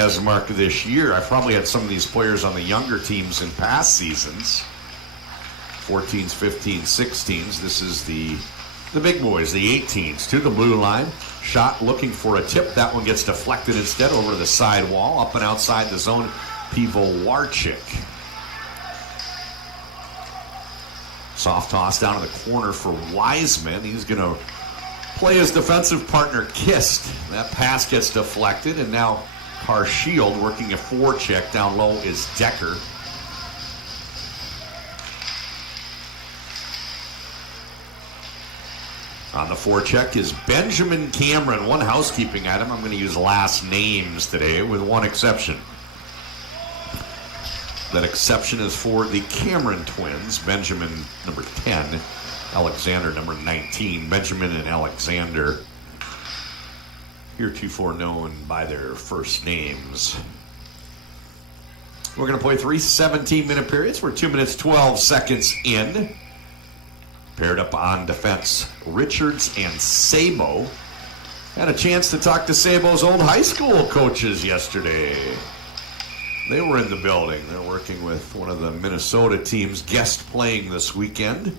ESMARK this year. I've probably had some of these players on the younger teams in past seasons. 14s, 15s, 16s. This is the big boys, the 18s, to the blue line. Shot looking for a tip. That one gets deflected instead over to the side wall. Up and outside the zone, Pivowarczyk. Soft toss down to the corner for Wiseman. He's going to play his defensive partner, Kist. That pass gets deflected, and now Carshield working a forecheck. Down low is Decker. On the forecheck is Benjamin Cameron. One housekeeping item. I'm going to use last names today with one exception. That exception is for the Cameron twins. Benjamin, number 10. Alexander, number 19. Benjamin and Alexander, heretofore known by their first names. We're going to play 3 17-minute periods. We're 2 minutes, 12 seconds in. Paired up on defense, Richards and Sabo. Had a chance to talk to Sabo's old high school coaches yesterday. They were in the building. They're working with one of the Minnesota teams, guest playing this weekend.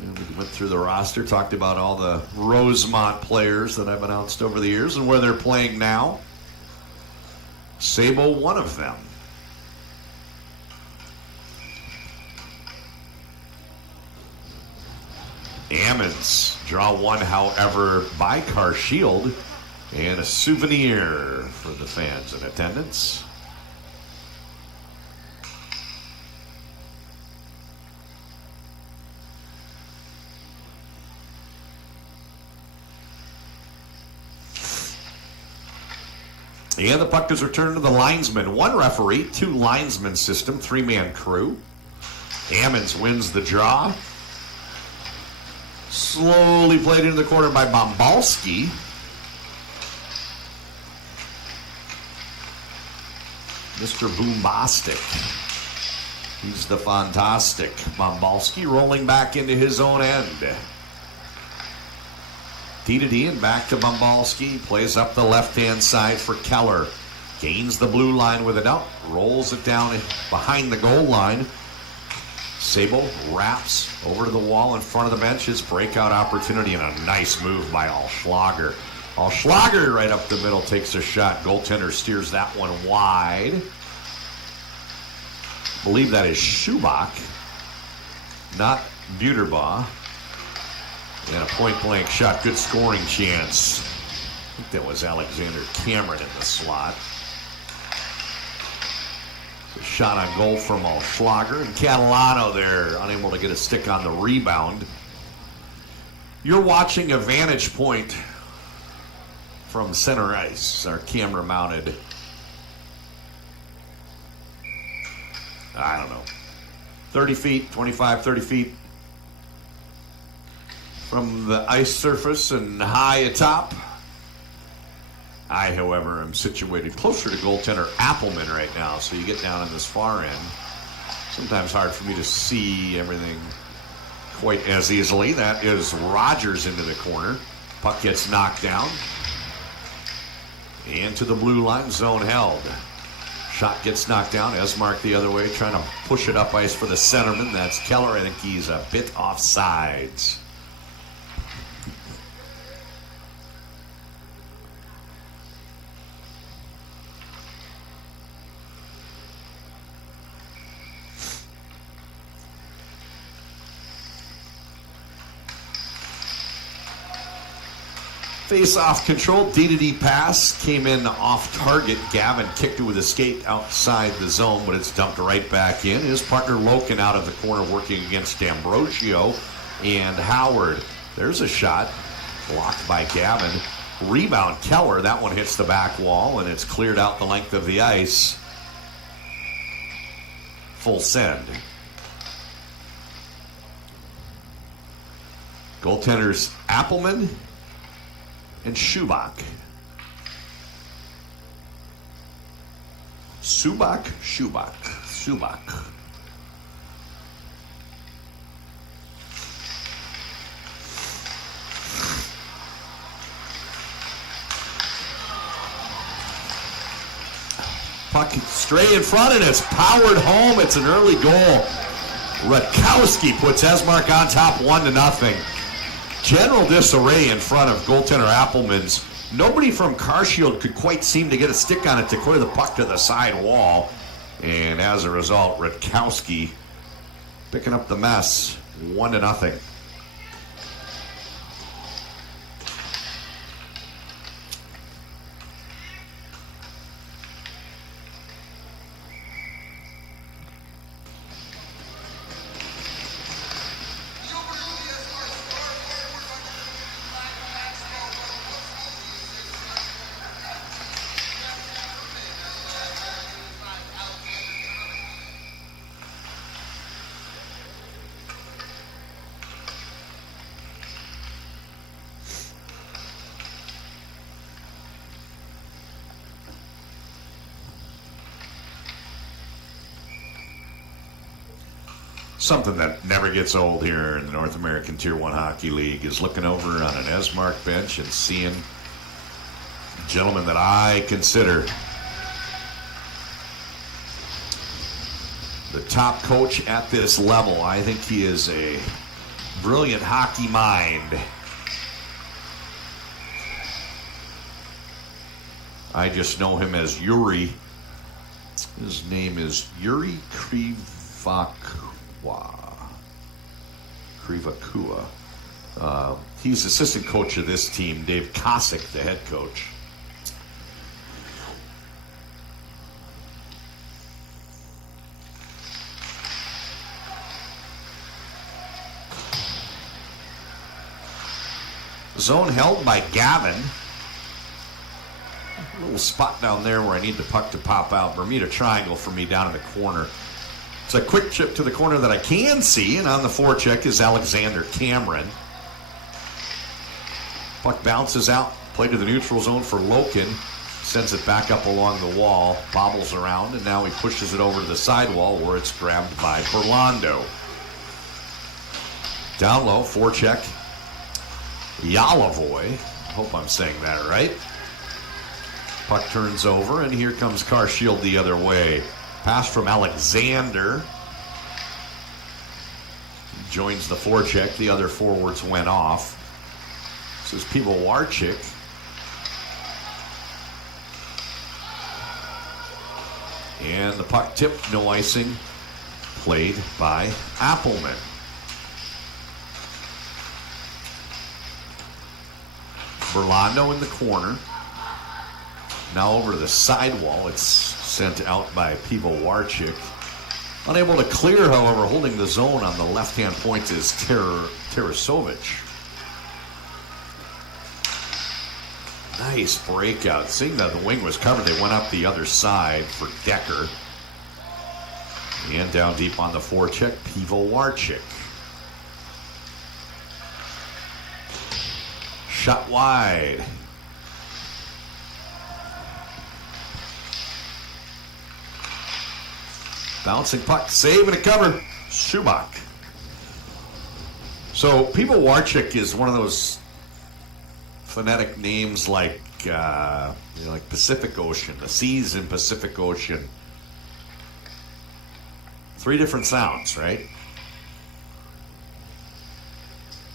And we went through the roster, talked about all the Rosemont players that I've announced over the years and where they're playing now. Sabo, one of them. Ammons draw one, however, by Carshield, and a souvenir for the fans in attendance. And the puck is returned to the linesman. One referee, 2 linesman system, 3-man crew. Ammons wins the draw. Slowly played into the corner by Bombalski. Mr. Boombastic. He's the fantastic. Bombalski rolling back into his own end. D and back to Bombalski. Plays up the left-hand side for Keller. Gains the blue line with it out. Rolls it down behind the goal line. Sabo wraps over to the wall in front of the bench. His breakout opportunity and a nice move by Allschlager. Allschlager right up the middle takes a shot. Goaltender steers that one wide. I believe that is Schubach, not Buterbaugh. And a point-blank shot, good scoring chance. I think that was Alexander Cameron in the slot. A shot on goal from Allschlager, and Catalano there, unable to get a stick on the rebound. You're watching a vantage point from center ice. Our camera mounted, I don't know, 30 feet, 25, 30 feet from the ice surface and high atop. I, however, am situated closer to goaltender Appelman right now, so you get down in this far end. Sometimes hard for me to see everything quite as easily. That is Rogers into the corner. Puck gets knocked down. And to the blue line, zone held. Shot gets knocked down. ESMARK the other way, trying to push it up ice for the centerman. That's Keller. I think he's a bit offsides. Face-off control, D pass, came in off target. Gavin kicked it with a skate outside the zone, but it's dumped right back in. His partner Loken out of the corner working against D'Ambrosio and Howard. There's a shot, blocked by Gavin. Rebound, Keller, that one hits the back wall, and it's cleared out the length of the ice. Full send. Goaltenders Appelman and Schubach. Schubach. Puck straight in front, and it's powered home. It's an early goal. Rutkowski puts ESMARK on top 1-0. General disarray in front of goaltender Appelman's. Nobody from Carshield could quite seem to get a stick on it to clear the puck to the side wall. And as a result, Rutkowski picking up the mess, 1-0. Something that never gets old here in the North American Tier 1 Hockey League is looking over on an ESMARK bench and seeing gentlemen that I consider the top coach at this level. I think he is a brilliant hockey mind. I just know him as Yuri. His name is Yuri Krivakua. He's assistant coach of this team. Dave Kosick, the head coach. Zone held by Gavin. A little spot down there where I need the puck to pop out. Bermuda Triangle for me down in the corner. It's a quick chip to the corner that I can see, and on the forecheck is Alexander Cameron. Puck bounces out, play to the neutral zone for Loken. Sends it back up along the wall, bobbles around, and now he pushes it over to the sidewall where it's grabbed by Berlando. Down low, forecheck. Яловой. Hope I'm saying that right. Puck turns over, and here comes Carshield the other way. Pass from Alexander. Joins the forecheck. The other forwards went off. This is Pivovarchik. And the puck tipped, no icing. Played by Appelman. Berlando in the corner. Now over to the sidewall. It's sent out by Pivovarchik. Unable to clear, however, holding the zone on the left-hand point is Tarasovic. Nice breakout. Seeing that the wing was covered, they went up the other side for Decker. And down deep on the forecheck, Pivovarchik. Shot wide. Bouncing puck, save and a cover. Schubach. So Pivovarchik is one of those phonetic names like like Pacific Ocean, the seas in Pacific Ocean. 3 different sounds, right?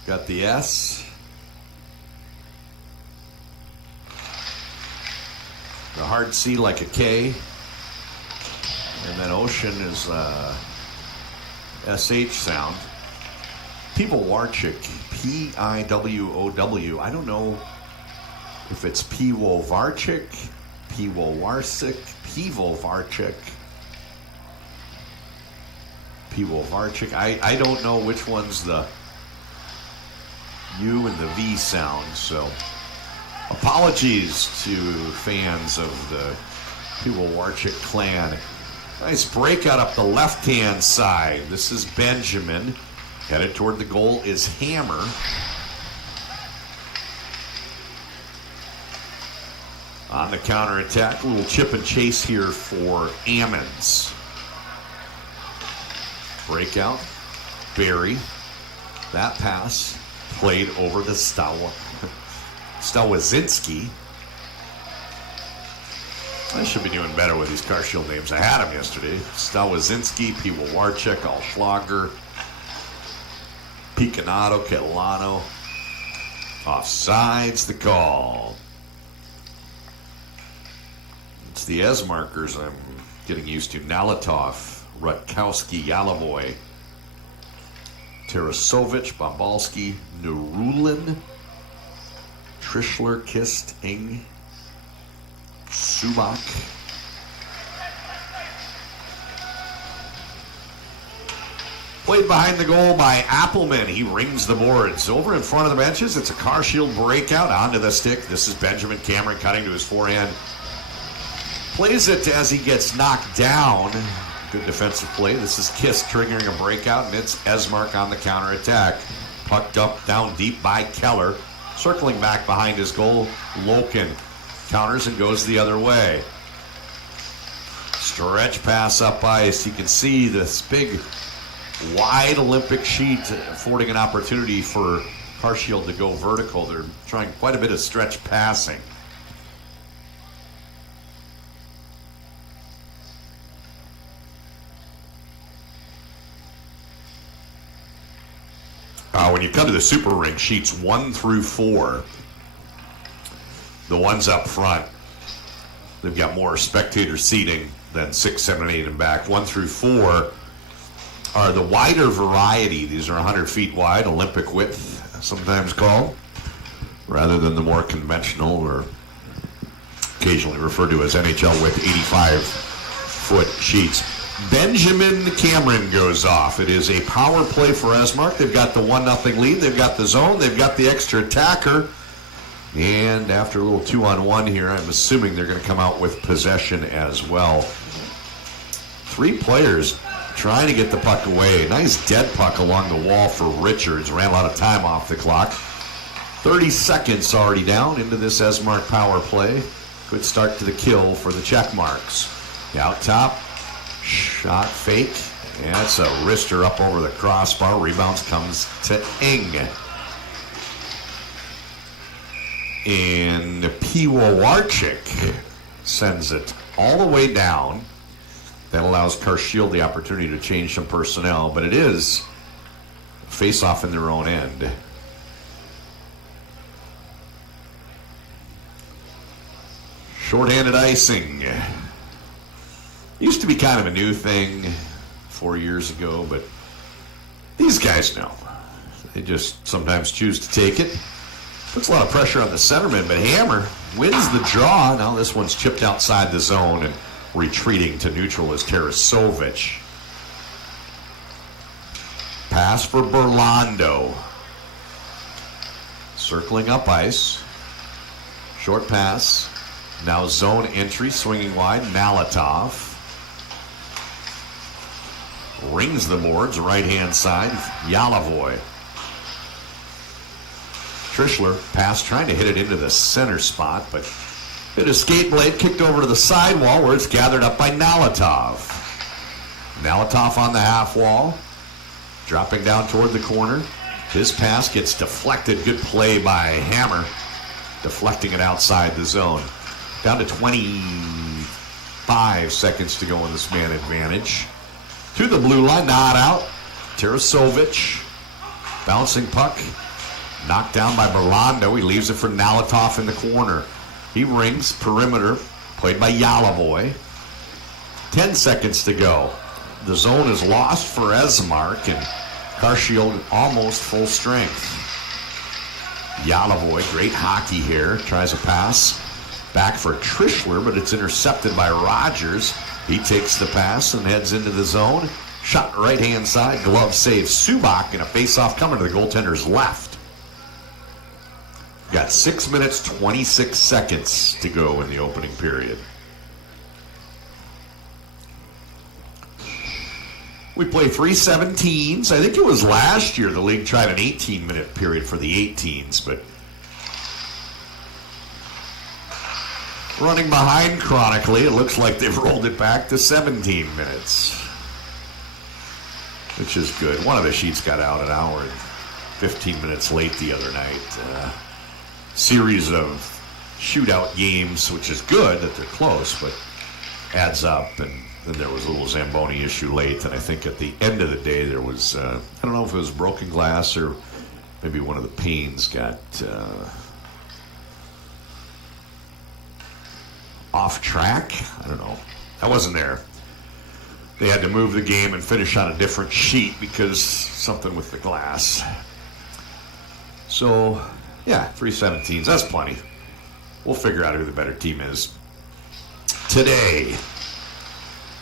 Got the S. The hard C like a K. And then ocean is SH sound. Pivovarchik, P-I-W-O-W. I don't know if it's Pivovarchik, Pivovarchik, Pivovarchik. I don't know which one's the U and the V sound, so apologies to fans of the Pivovarchik clan. Nice breakout up the left-hand side. This is Benjamin. Headed toward the goal is Hammer. On the counterattack, a little chip and chase here for Ammons. Breakout, Barry. That pass played over to Stawazinski. I should be doing better with these Carshield names. I had them yesterday. Stawazinski, Piwowarczyk, Alschlager, Picanato, Catalano. Offsides the call. It's the ESMARKers I'm getting used to. Nalatov, Rutkowski, Яловой, Tarasovic, Bombalski, Narulin, Trischler, Kist, Ing, Subak. Played behind the goal by Appelman. He rings the boards. Over in front of the benches, it's a Carshield breakout onto the stick. This is Benjamin Cameron cutting to his forehand. Plays it as he gets knocked down. Good defensive play. This is Kiss triggering a breakout, and it's ESMARK on the counterattack. Pucked up, down deep by Keller. Circling back behind his goal, Loken counters and goes the other way. Stretch pass up ice. You can see this big, wide Olympic sheet affording an opportunity for Carshield to go vertical. They're trying quite a bit of stretch passing. When you come to the Super Ring, sheets 1 through 4, the ones up front, they've got more spectator seating than 6, 7, 8 and back. 1 through 4 are the wider variety. These are 100 feet wide, Olympic width, sometimes called, rather than the more conventional or occasionally referred to as NHL width 85-foot sheets. Benjamin Cameron goes off. It is a power play for ESMARK. They've got the 1-0 lead. They've got the zone. They've got the extra attacker. And after a little 2-on-1 here, I'm assuming they're going to come out with possession as well. 3 players trying to get the puck away. Nice dead puck along the wall for Richards. Ran a lot of time off the clock. 30 seconds already down into this ESMARK power play. Good start to the kill for the check marks. Out top. Shot fake. And it's a wrister up over the crossbar. Rebounds comes to Ing. And Piwowarczyk sends it all the way down. That allows Carshield the opportunity to change some personnel, but it is face-off in their own end. Shorthanded icing. Used to be kind of a new thing 4 years ago, but these guys know. They just sometimes choose to take it. Puts a lot of pressure on the centerman, but Hammer wins the draw. Now this one's chipped outside the zone, and retreating to neutral is Tarasovic. Pass for Berlando. Circling up ice. Short pass. Now zone entry, swinging wide. Nalatov. Rings the boards, right-hand side. Яловой. Trischler pass, trying to hit it into the center spot, but hit a skate blade, kicked over to the sidewall where it's gathered up by Nalatov. Nalatov on the half wall, dropping down toward the corner. His pass gets deflected. Good play by Hammer, deflecting it outside the zone. Down to 25 seconds to go in this man advantage. To the blue line, not out. Tarasovic, bouncing puck, knocked down by Berlando. He leaves it for Nalatov in the corner. He rings, perimeter, played by Яловой. 10 seconds to go. The zone is lost for ESMARK, and Carshield almost full strength. Яловой, great hockey here, tries a pass. Back for Trischler, but it's intercepted by Rogers. He takes the pass and heads into the zone. Shot right-hand side, glove save. Subak, and a face-off coming to the goaltender's left. Got 6 minutes, 26 seconds to go in the opening period. We play 3 17s. I think it was last year the league tried an 18-minute period for the 18s, but running behind chronically, it looks like they've rolled it back to 17 minutes, which is good. One of the sheets got out an hour and 15 minutes late the other night. Series of shootout games, which is good that they're close, but adds up. And then there was a little Zamboni issue late, and I think at the end of the day there was, I don't know if it was broken glass or maybe one of the panes got off track. I don't know. I wasn't there. They had to move the game and finish on a different sheet because something with the glass. So, yeah, 3-17s. That's plenty. We'll figure out who the better team is today.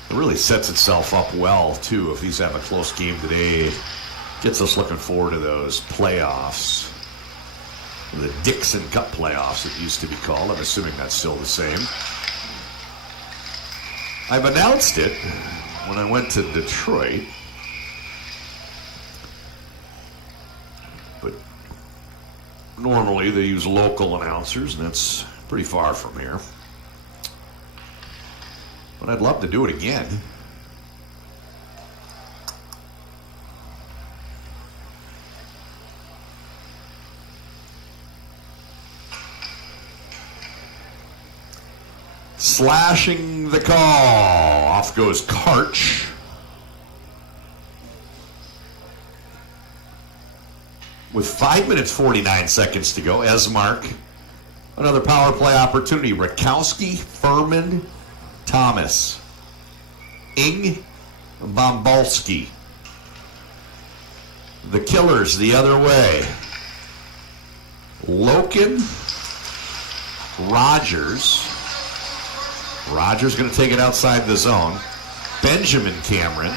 It really sets itself up well, too, if these have a close game today. Gets us looking forward to those playoffs. The Dixon Cup playoffs, it used to be called. I'm assuming that's still the same. I've announced it when I went to Detroit. But normally they use local announcers, and that's pretty far from here. But I'd love to do it again. Slashing the call. Off goes Karch. With 5 minutes 49 seconds to go, ESMARK. Another power play opportunity. Rakowski, Furman, Thomas, Ing, Bombalski. The Killers the other way. Loken, Rogers. Rogers going to take it outside the zone. Benjamin Cameron.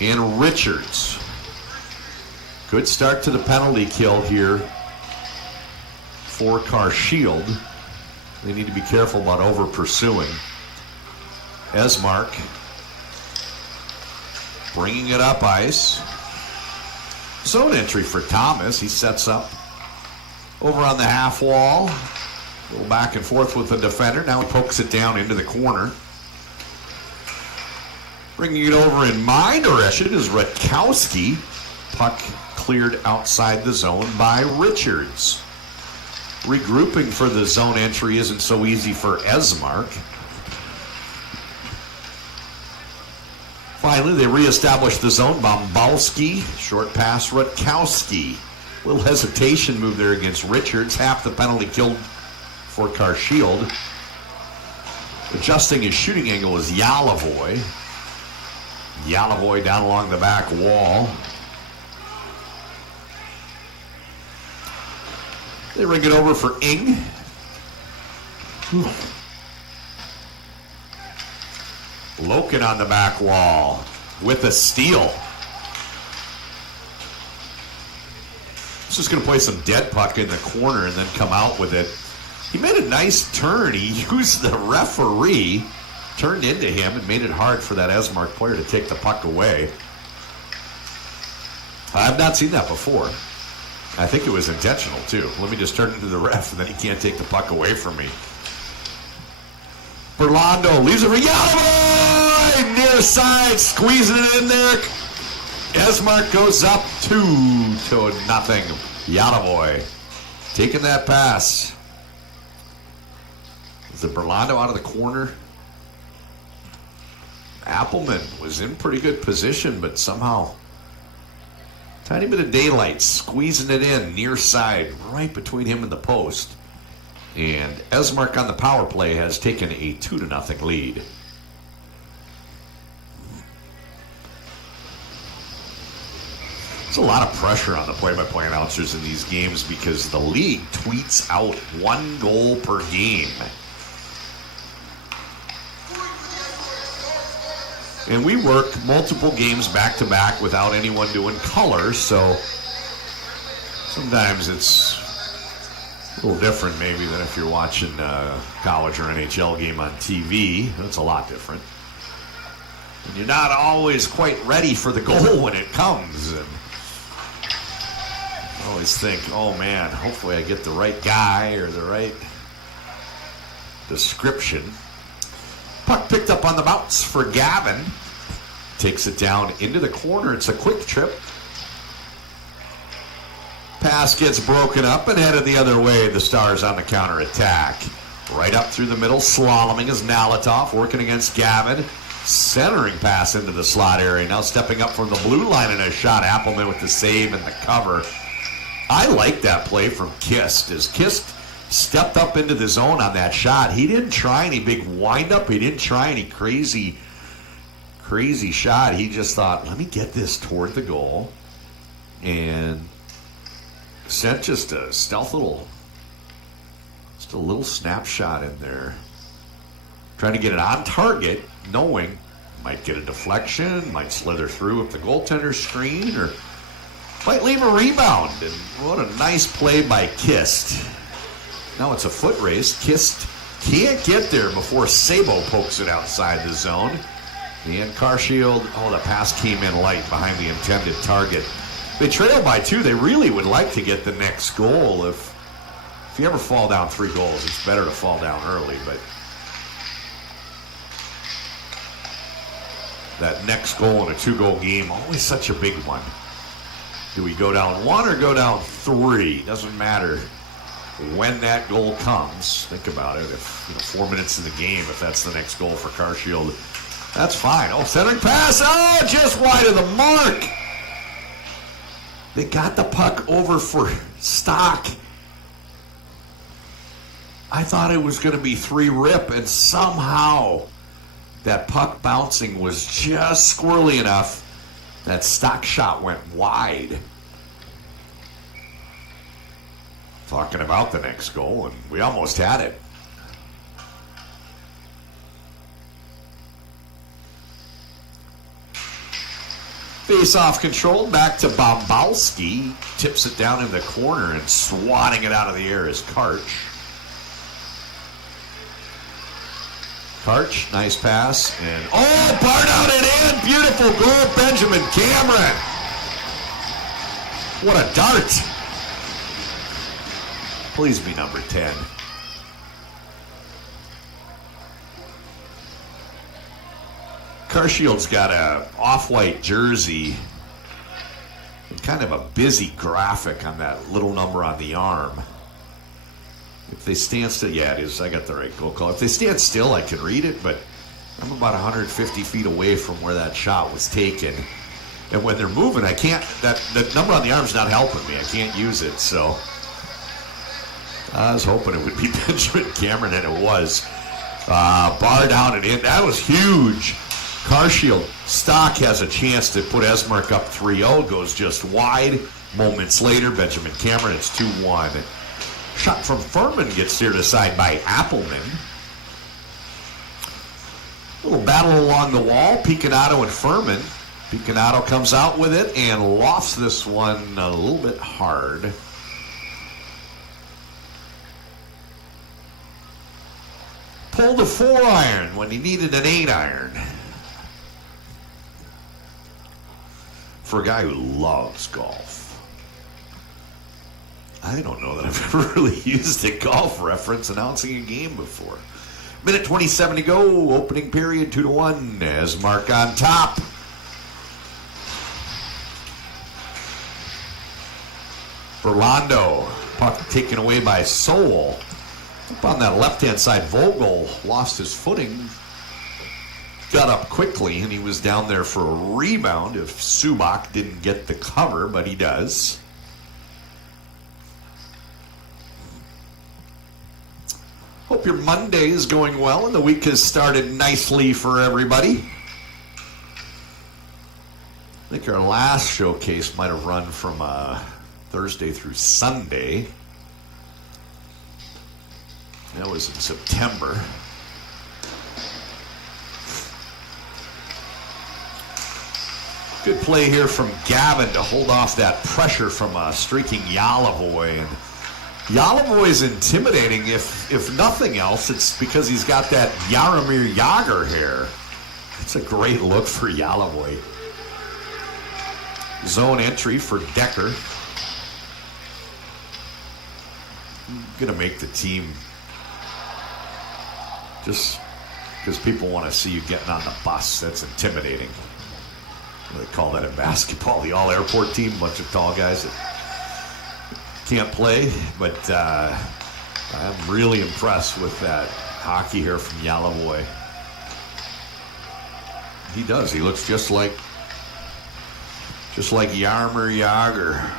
And Richards. Good start to the penalty kill here for Carshield. They need to be careful about over pursuing. ESMARK bringing it up ice. Zone entry for Thomas. He sets up over on the half wall. A little back and forth with the defender. Now he pokes it down into the corner. Bringing it over in my direction is Rakowski. Puck cleared outside the zone by Richards. Regrouping for the zone entry isn't so easy for ESMARK. Finally, they reestablish the zone. Bombalski, short pass, Rakowski. Little hesitation move there against Richards. Half the penalty killed for Carshield. Adjusting his shooting angle is Яловой. Яловой down along the back wall. They ring it over for Ing. Loken on the back wall with a steal. He's just going to play some dead puck in the corner and then come out with it. He made a nice turn. He used the referee, turned into him, and made it hard for that ESMARK player to take the puck away. I've not seen that before. I think it was intentional, too. Let me just turn into the ref, and then he can't take the puck away from me. Berlando leaves it for Яловой! Near side, squeezing it in there. ESMARK goes up 2-0. Яловой taking that pass. Is it Berlando out of the corner? Appelman was in pretty good position, but somehow tiny bit of daylight, squeezing it in near side, right between him and the post. And ESMARK on the power play has taken a 2-0 lead. There's a lot of pressure on the play-by-play announcers in these games because the league tweets out 1 goal per game. And we work multiple games back-to-back without anyone doing color, so sometimes it's a little different maybe than if you're watching a college or NHL game on TV. That's a lot different. And you're not always quite ready for the goal when it comes. And I always think, oh man, hopefully I get the right guy or the right description. Puck picked up on the bounce for Gavin. Takes it down into the corner. It's a quick trip. Pass gets broken up and headed the other way. The Stars on the counterattack. Right up through the middle, slaloming is Nalitov, working against Gavin. Centering pass into the slot area. Now stepping up from the blue line in a shot. Appelman with the save and the cover. I like that play from Kist. As Kist stepped up into the zone on that shot, he didn't try any big windup. He didn't try any crazy shot. He just thought, let me get this toward the goal. And sent just a stealth little snapshot in there. Trying to get it on target, knowing might get a deflection, might slither through if the goaltender's screen, or might leave a rebound. And what a nice play by Kist. Now it's a foot race. Kist can't get there before Sabo pokes it outside the zone. And Carshield, the pass came in light behind the intended target. They trail by 2. They really would like to get the next goal. If you ever fall down 3 goals, it's better to fall down early, but that next goal in a 2-goal game, always such a big one. Do we go down 1 or go down 3? Doesn't matter when that goal comes. Think about it. If 4 minutes in the game, if that's the next goal for Carshield, that's fine. Centering pass. Just wide of the mark. They got the puck over for Stock. I thought it was going to be 3-rip, and somehow that puck bouncing was just squirrely enough that Stock shot went wide. Talking about the next goal, and we almost had it. Face-off control, back to Bombalski. Tips it down in the corner and swatting it out of the air is Karch. Karch, nice pass, and bar down and in, beautiful goal, Benjamin Cameron. What a dart. Please be number 10. Carshield's got a off-white jersey and kind of a busy graphic on that little number on the arm. If they stand still, yeah, it is. I got the right goal call. If they stand still, I can read it, but I'm about 150 feet away from where that shot was taken. And when they're moving, I can't, that number on the arm's not helping me. I can't use it, so I was hoping it would be Benjamin Cameron, and it was. Bar down and in. That was huge. Carshield. Stock has a chance to put ESMARK up 3-0. Goes just wide. Moments later, Benjamin Cameron, it's 2-1. Shot from Furman gets steered aside by Appelman. Little battle along the wall. Picanato and Furman. Picanato comes out with it and lofts this one a little bit hard. Pulled a 4-iron when he needed an 8-iron. For a guy who loves golf. I don't know that I've ever really used a golf reference announcing a game before. Minute 27 to go. Opening period 2-1. ESMARK on top. Berlando. Puck taken away by Soul. Up on that left-hand side, Vogel lost his footing. Got up quickly, and he was down there for a rebound if Subak didn't get the cover, but he does. Hope your Monday is going well, and the week has started nicely for everybody. I think our last showcase might have run from Thursday through Sunday. That was in September. Good play here from Gavin to hold off that pressure from streaking Яловой. And Яловой is intimidating. If nothing else, it's because he's got that Jaromir Jagr hair. It's a great look for Яловой. Zone entry for Decker. Gonna make the team just because people want to see you getting on the bus. That's intimidating. They call that in basketball the all-airport team, bunch of tall guys that can't play, but I'm really impressed with that hockey here from Яловой. He does. He looks just like Jaromir Jagr.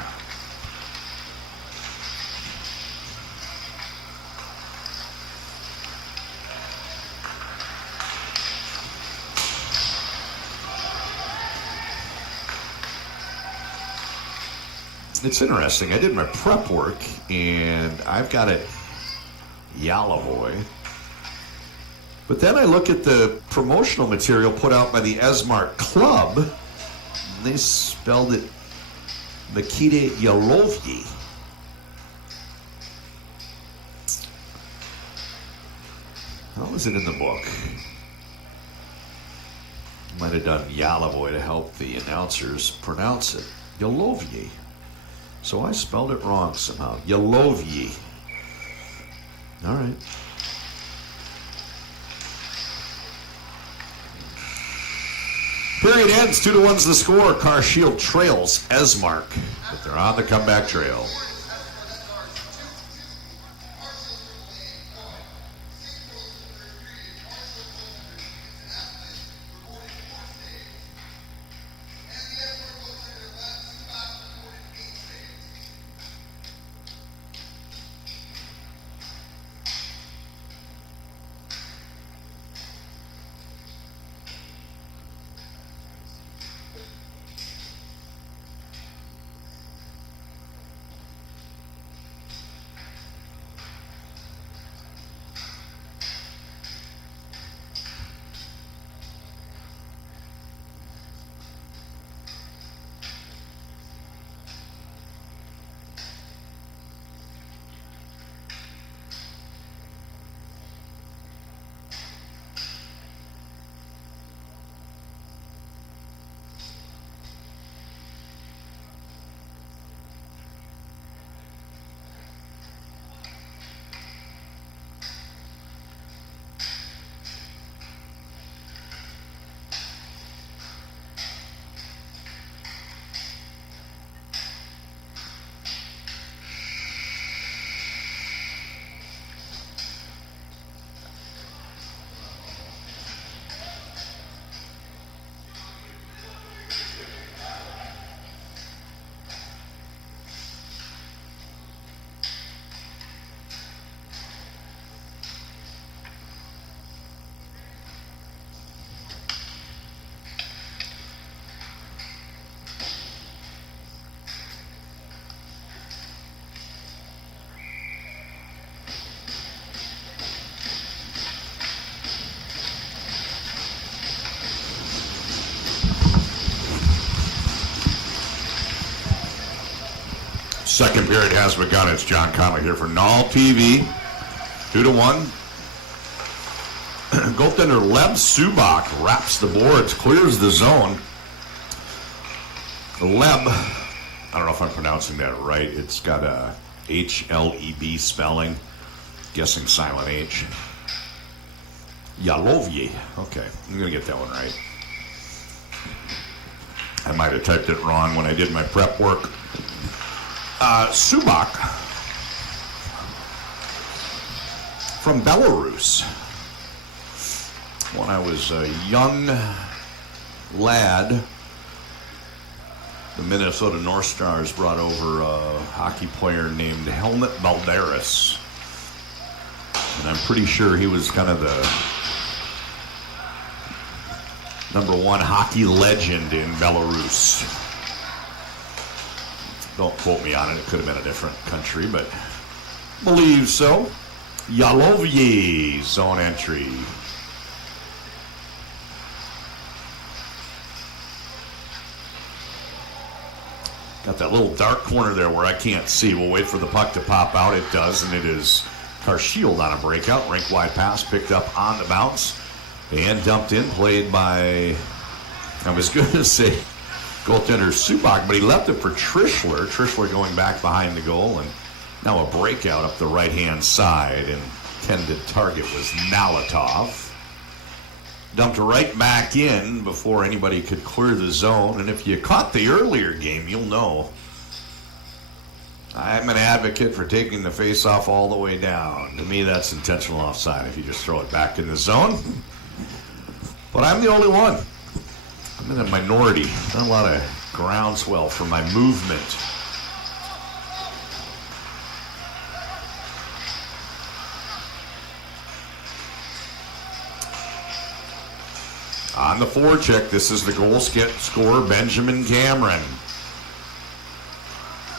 It's interesting. I did my prep work, and I've got it Яловой. But then I look at the promotional material put out by the ESMARK Club, and they spelled it Nikita Yalovyi. How is it in the book? Might have done Яловой to help the announcers pronounce it. Yalovyi. So I spelled it wrong somehow. Yalovyi. All right. Period ends. 2-1's the score. Carshield trails ESMARK, but they're on the comeback trail. Second period has begun. It's John Conley here for NAPHL TV. 2-1. Goaltender Lev Subak wraps the boards, clears the zone. Lev, I don't know if I'm pronouncing that right. It's got a HLEB spelling. Guessing silent H. Yalovyi. Okay, I'm going to get that one right. I might have typed it wrong when I did my prep work. Subak from Belarus. When I was a young lad, the Minnesota North Stars brought over a hockey player named Helmut Balderas. And I'm pretty sure he was kind of the #1 hockey legend in Belarus. Don't quote me on it. It could have been a different country, but believe so. Yalovyi, zone entry. Got that little dark corner there where I can't see. We'll wait for the puck to pop out. It does, and it is Carshield on a breakout. Rink-wide pass picked up on the bounce and dumped in. Played by, I was going to say, goaltender Subak, but he left it for Trishler. Trishler going back behind the goal, and now a breakout up the right-hand side. Intended target was Nalatov. Dumped right back in before anybody could clear the zone. And if you caught the earlier game, you'll know I'm an advocate for taking the face-off all the way down. To me, that's intentional offside if you just throw it back in the zone. But I'm the only one. I'm in a minority. Not a lot of groundswell for my movement. On the forecheck, this is the goal scorer, Benjamin Cameron.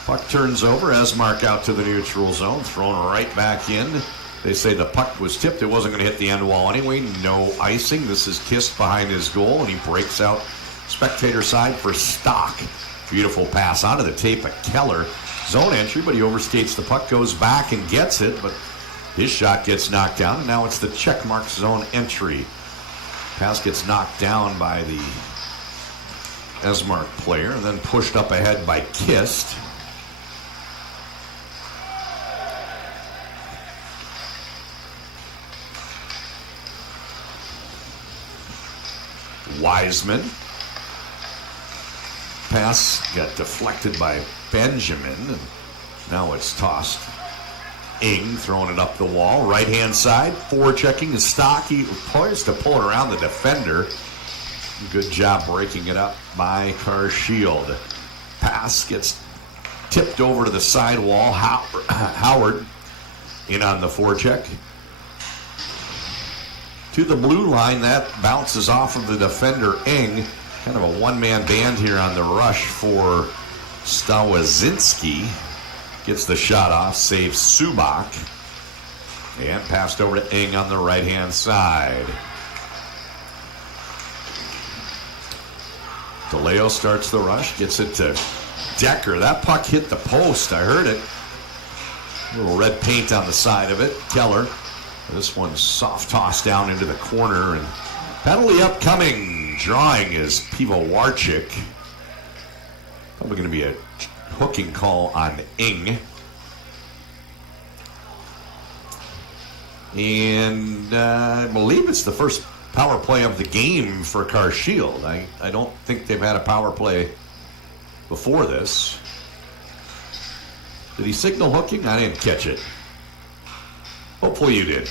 Puck turns over, ESMARK out to the neutral zone, thrown right back in. They say the puck was tipped. It wasn't going to hit the end wall anyway. No icing. This is Kist behind his goal, and he breaks out spectator side for Stock. Beautiful pass onto the tape of Keller. Zone entry, but he overskates the puck, goes back and gets it, but his shot gets knocked down, and now it's the checkmark zone entry. Pass gets knocked down by the ESMARK player and then pushed up ahead by Kist. Wiseman. Pass got deflected by Benjamin. And now it's tossed. Ing throwing it up the wall. Right-hand side. Forechecking is Stock. He poised to pull it around the defender. Good job breaking it up by Carshield. Pass gets tipped over to the side wall. Howard in on the forecheck. To the blue line, that bounces off of the defender, Ing. Kind of a one-man band here on the rush for Stawazinski. Gets the shot off, saves Subak. And passed over to Ing on the right-hand side. DeLeo starts the rush, gets it to Decker. That puck hit the post, I heard it. A little red paint on the side of it. Keller. This one's soft toss down into the corner, and penalty upcoming. Drawing is Pivowarchik. Probably going to be a hooking call on Ing. And I believe it's the first power play of the game for Carshield. I don't think they've had a power play before this. Did he signal hooking? I didn't catch it. Hopefully you did.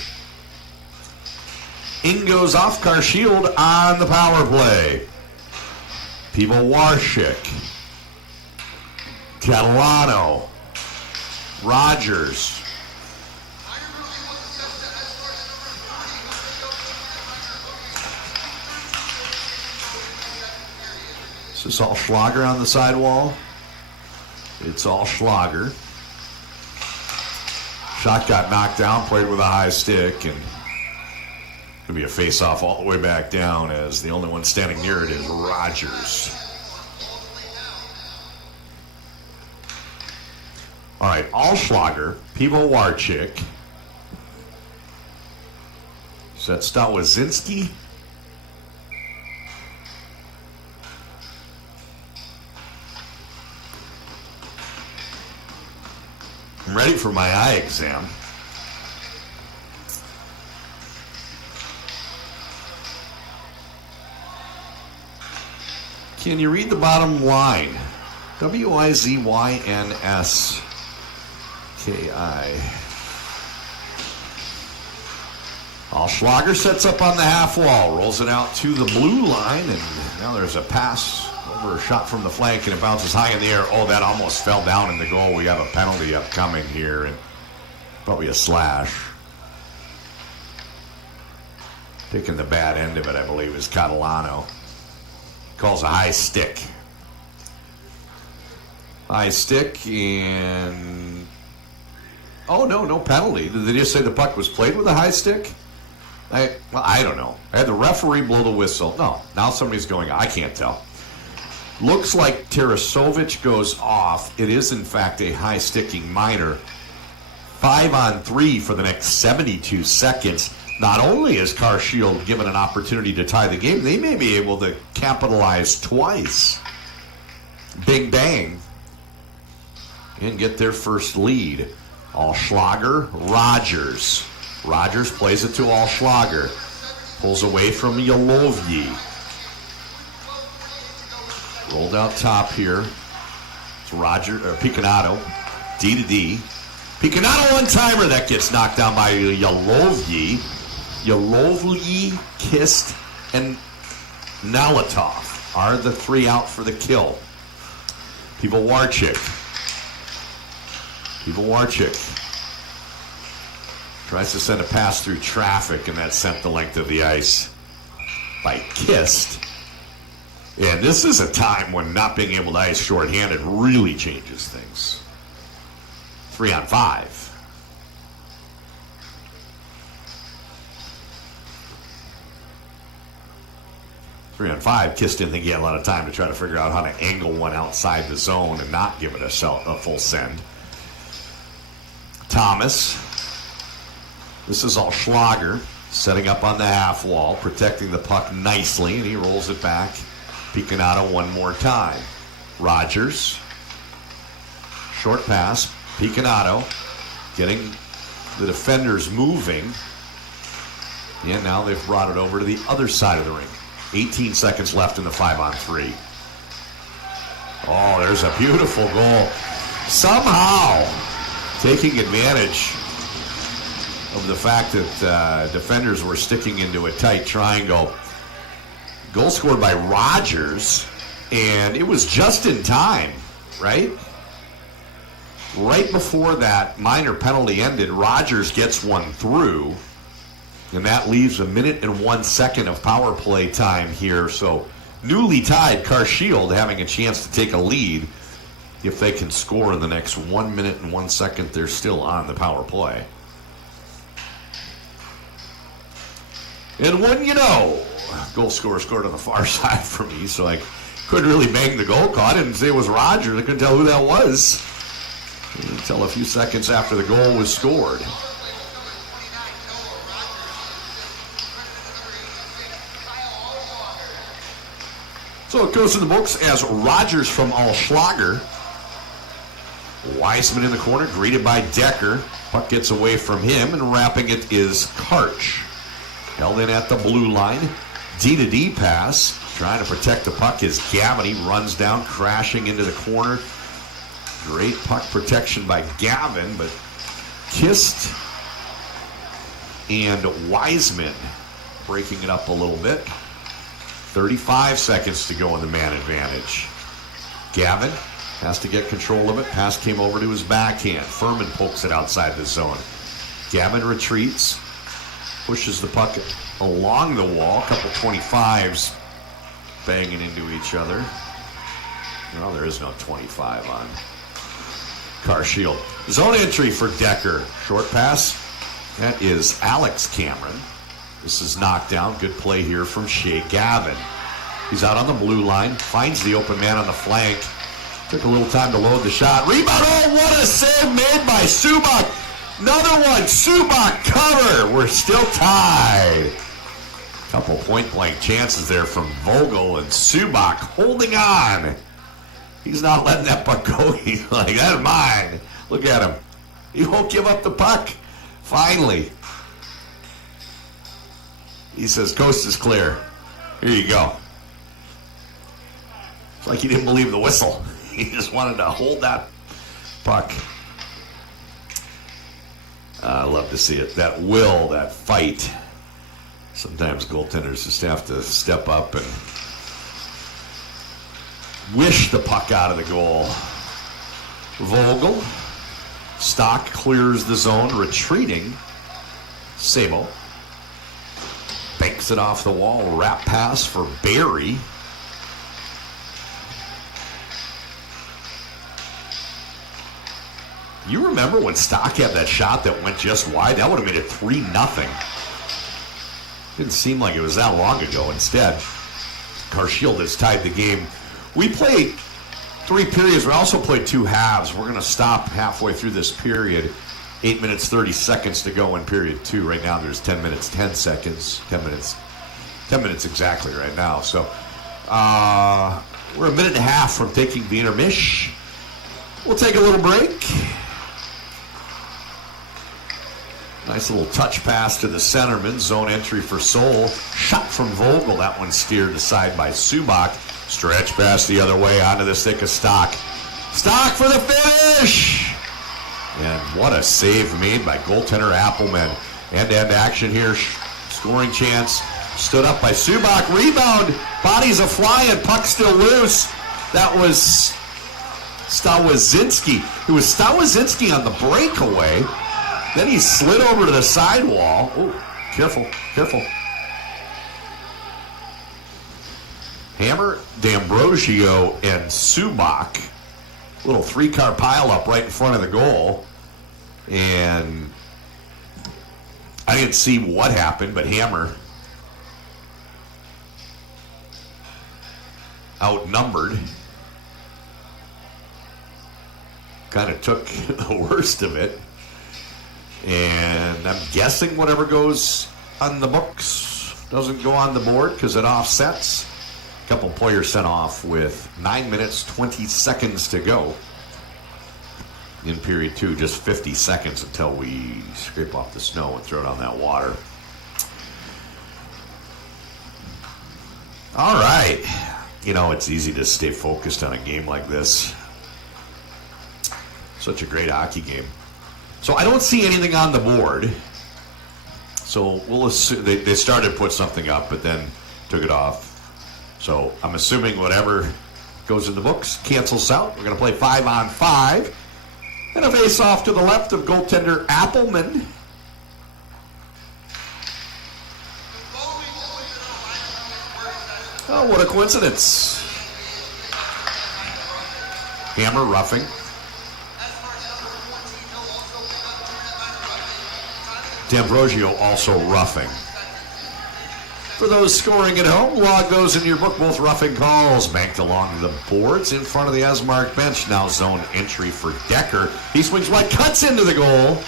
Ing goes off. Carshield on the power play. Pivowarchik. Catalano. Rogers. Is this all Schlager on the sidewall? It's all Schlager. Shot got knocked down, played with a high stick, and going to be a face-off all the way back down as the only one standing near it is Rogers. All right, Allschlager, Pivowarchik. Is that Stawazinski? I'm ready for my eye exam. Can you read the bottom line? Wizynski. Allschlager sets up on the half wall, rolls it out to the blue line, and now there's a pass over a shot from the flank, and it bounces high in the air. Oh, that almost fell down in the goal. We have a penalty upcoming here, and probably a slash. Taking the bad end of it, I believe, is Catalano. Calls a high stick. High stick, and oh, no penalty. Did they just say the puck was played with a high stick? I don't know. I had the referee blow the whistle. No, now somebody's going, I can't tell. Looks like Tarasovic goes off. It is, in fact, a high sticking minor. 5-on-3 for the next 72 seconds. Not only is Carshield given an opportunity to tie the game, they may be able to capitalize twice. Bing bang. And get their first lead. Allschlager, Rogers. Rogers plays it to Allschlager. Pulls away from Yalovyi. Rolled out top here. It's Picanato. D. Picanado one-timer that gets knocked down by Yalovyi. Yalovyi, Kist, and Nalatov are the three out for the kill. Pivovarchik tries to send a pass through traffic, and that sent the length of the ice by Kist. And this is a time when not being able to ice shorthanded really changes things. 3-on-5. Kist didn't think he had a lot of time to try to figure out how to angle one outside the zone and not give it a full send. Thomas. This is all Schlager setting up on the half wall, protecting the puck nicely, and he rolls it back. Picanado one more time. Rogers. Short pass. Picanado getting the defenders moving. And now they've brought it over to the other side of the ring. 18 seconds left in the 5-on-3. Oh, there's a beautiful goal. Somehow taking advantage of the fact that defenders were sticking into a tight triangle. Goal scored by Rogers, and it was just in time, right? Right before that minor penalty ended, Rogers gets one through, and that leaves 1 minute and 1 second of power play time here. So newly tied Carshield having a chance to take a lead. If they can score in the next 1 minute and 1 second, they're still on the power play. And wouldn't you know, goal scorer scored on the far side for me, so I couldn't really bang the goal call. I didn't say it was Rogers. I couldn't tell who that was until a few seconds after the goal was scored. So it goes in the books as Rogers from Allschlager. Wiseman in the corner, greeted by Decker. Puck gets away from him, and wrapping it is Karch. Held in at the blue line. D pass. Trying to protect the puck is Gavin. He runs down, crashing into the corner. Great puck protection by Gavin, but Kist and Wiseman breaking it up a little bit. 35 seconds to go in the man advantage. Gavin has to get control of it. Pass came over to his backhand. Furman pokes it outside the zone. Gavin retreats, pushes the puck along the wall. A couple 25s banging into each other. No, there is no 25 on Carshield. Zone entry for Decker. Short pass. That is Alex Cameron. This is knocked down. Good play here from Shea Gavin. He's out on the blue line. Finds the open man on the flank. Took a little time to load the shot. Rebound. Oh, what a save made by Subak. Another one. Subak cover. We're still tied. Couple point-blank chances there from Vogel, and Subak holding on. He's not letting that puck go. He's like, that's mine. Look at him. He won't give up the puck. Finally. He says, coast is clear. Here you go. It's like he didn't believe the whistle. He just wanted to hold that puck. I love to see it. That will, that fight. Sometimes goaltenders just have to step up and wish the puck out of the goal. Vogel. Stock clears the zone, retreating. Sabo. Banks it off the wall. Wrap pass for Barry. You remember when Stock had that shot that went just wide? That would have made it 3-0. Didn't seem like it was that long ago. Instead, Carshield has tied the game. We played 3 periods. We also played 2 halves. We're going to stop halfway through this period. 8 minutes, 30 seconds to go in period 2. Right now there's 10 minutes, 10 seconds. 10 minutes exactly right now. So we're a minute and a half from taking the intermission. We'll take a little break. Nice little touch pass to the centerman. Zone entry for Soul. Shot from Vogel. That one steered aside by Subak. Stretch pass the other way onto the stick of Stock. Stock for the finish! And what a save made by goaltender Appelman. End-to-end action here. Scoring chance. Stood up by Subak. Rebound. Bodies a flying. Puck still loose. That was Stawazinski. It was Stawazinski on the breakaway. Then he slid over to the sidewall. Oh, careful, careful. Hammer, D'Ambrosio, and Subak. Little three-car pileup right in front of the goal. And I didn't see what happened, but Hammer, outnumbered, kind of took the worst of it. And I'm guessing whatever goes on the books doesn't go on the board because it offsets. A couple players sent off with 9 minutes, 20 seconds to go in period 2. Just 50 seconds until we scrape off the snow and throw down that water. All right. You know, it's easy to stay focused on a game like this. Such a great hockey game. So I don't see anything on the board. So we'll assume they started to put something up, but then took it off. So I'm assuming whatever goes in the books cancels out. We're going to play 5-on-5. And a face-off to the left of goaltender Appelman. Oh, what a coincidence. Hammer roughing. D'Ambrosio also roughing. For those scoring at home, log those in your book. Both roughing calls banked along the boards in front of the ESMARK bench. Now zone entry for Decker. He swings wide, cuts into the goal.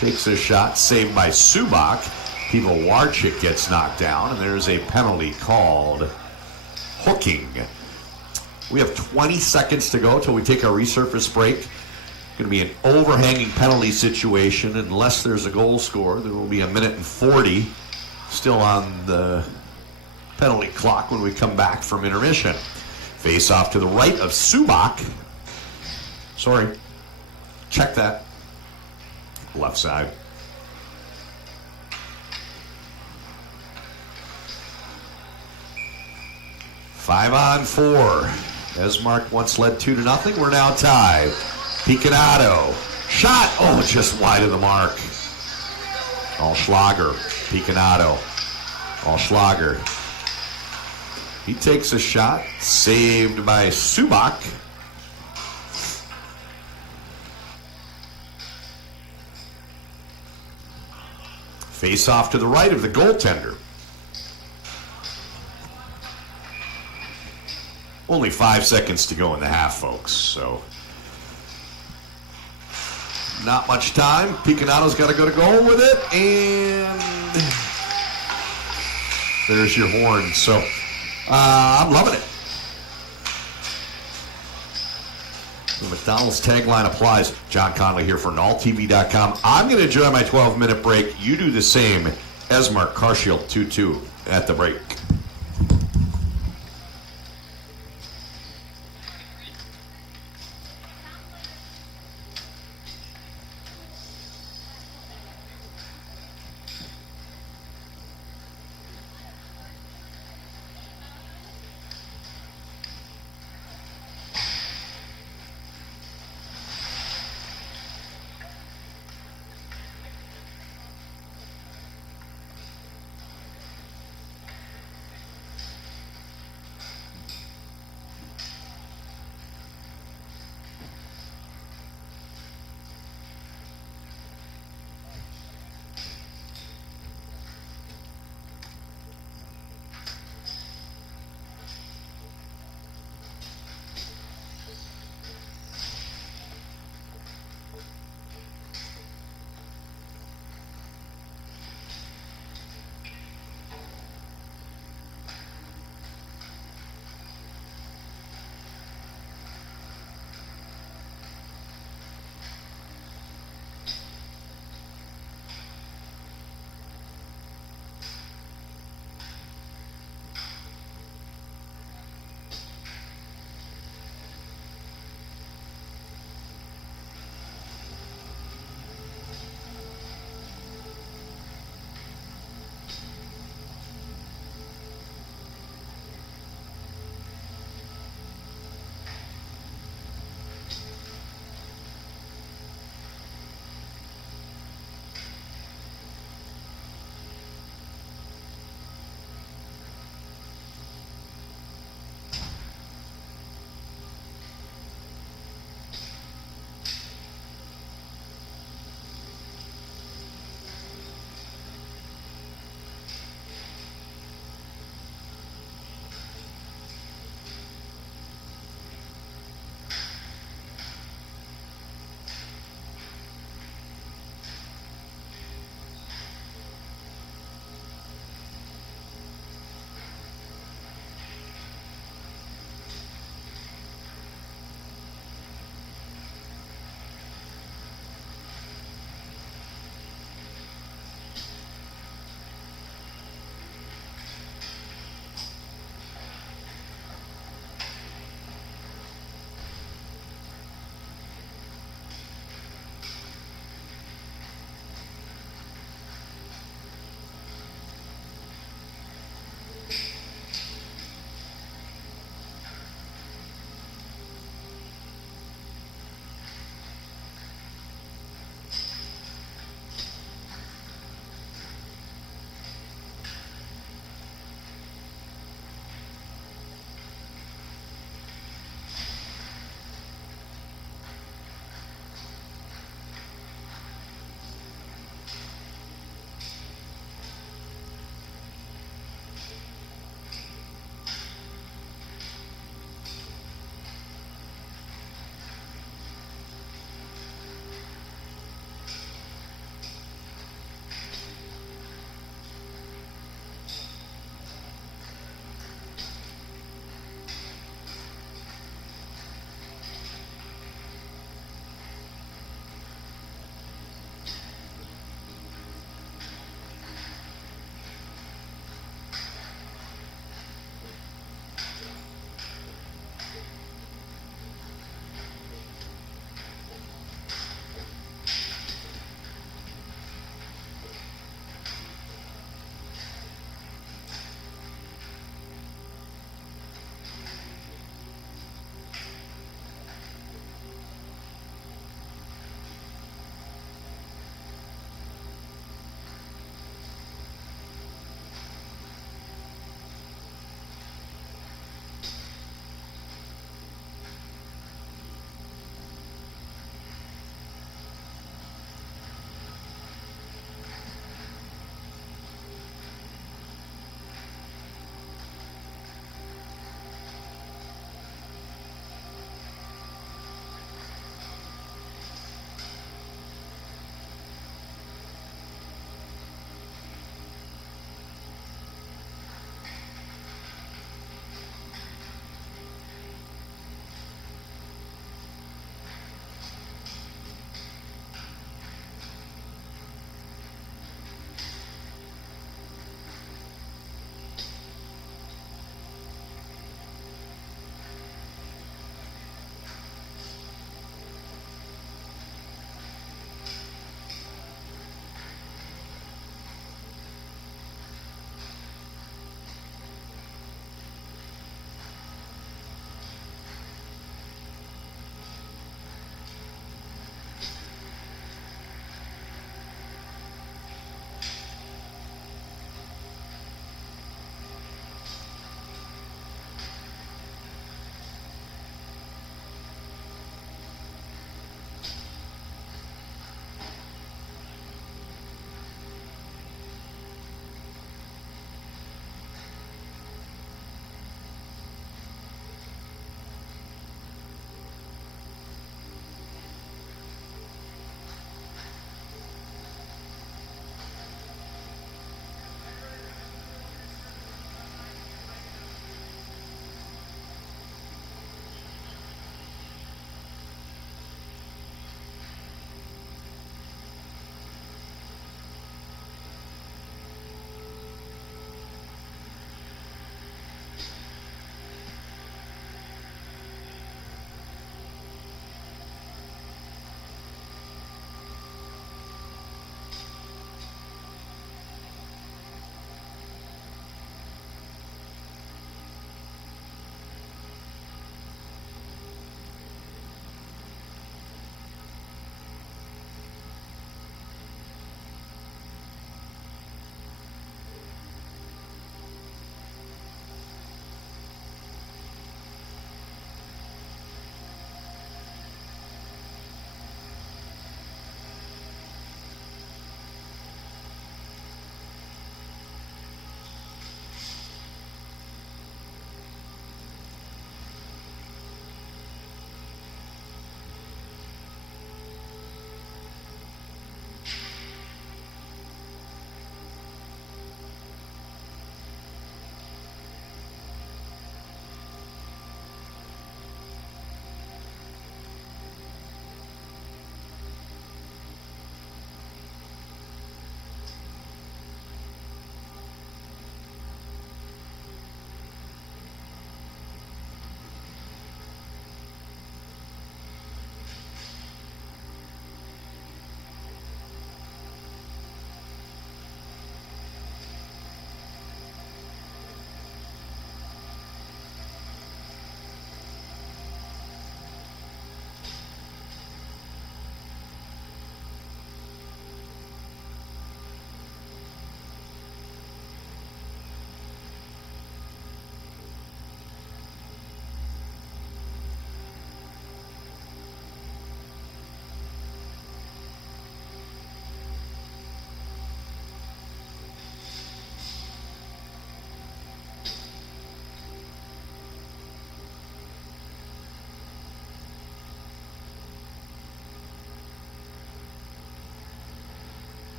Takes a shot, saved by Subak. Pivowarchik gets knocked down, and there's a penalty called hooking. We have 20 seconds to go till we take our resurface break. Going to be an overhanging penalty situation. Unless there's a goal score, there will be 1:40 still on the penalty clock when we come back from intermission. Face off to the right of Subak. Sorry. Check that. Left side. Five on four. ESMARK once led 2-0. We're now tied. Picanato. Shot. Oh, just wide of the mark. Allschlager. Picanato. Allschlager. He takes a shot. Saved by Subak. Face off to the right of the goaltender. Only 5 seconds to go in the half, folks, so not much time. Picanato's got to go to goal with it, and there's your horn. So I'm loving it. The McDonald's tagline applies. John Connolly here for NALTV.com. I'm going to enjoy my 12-minute break. You do the same. ESMARK Carshield 2-2 at the break.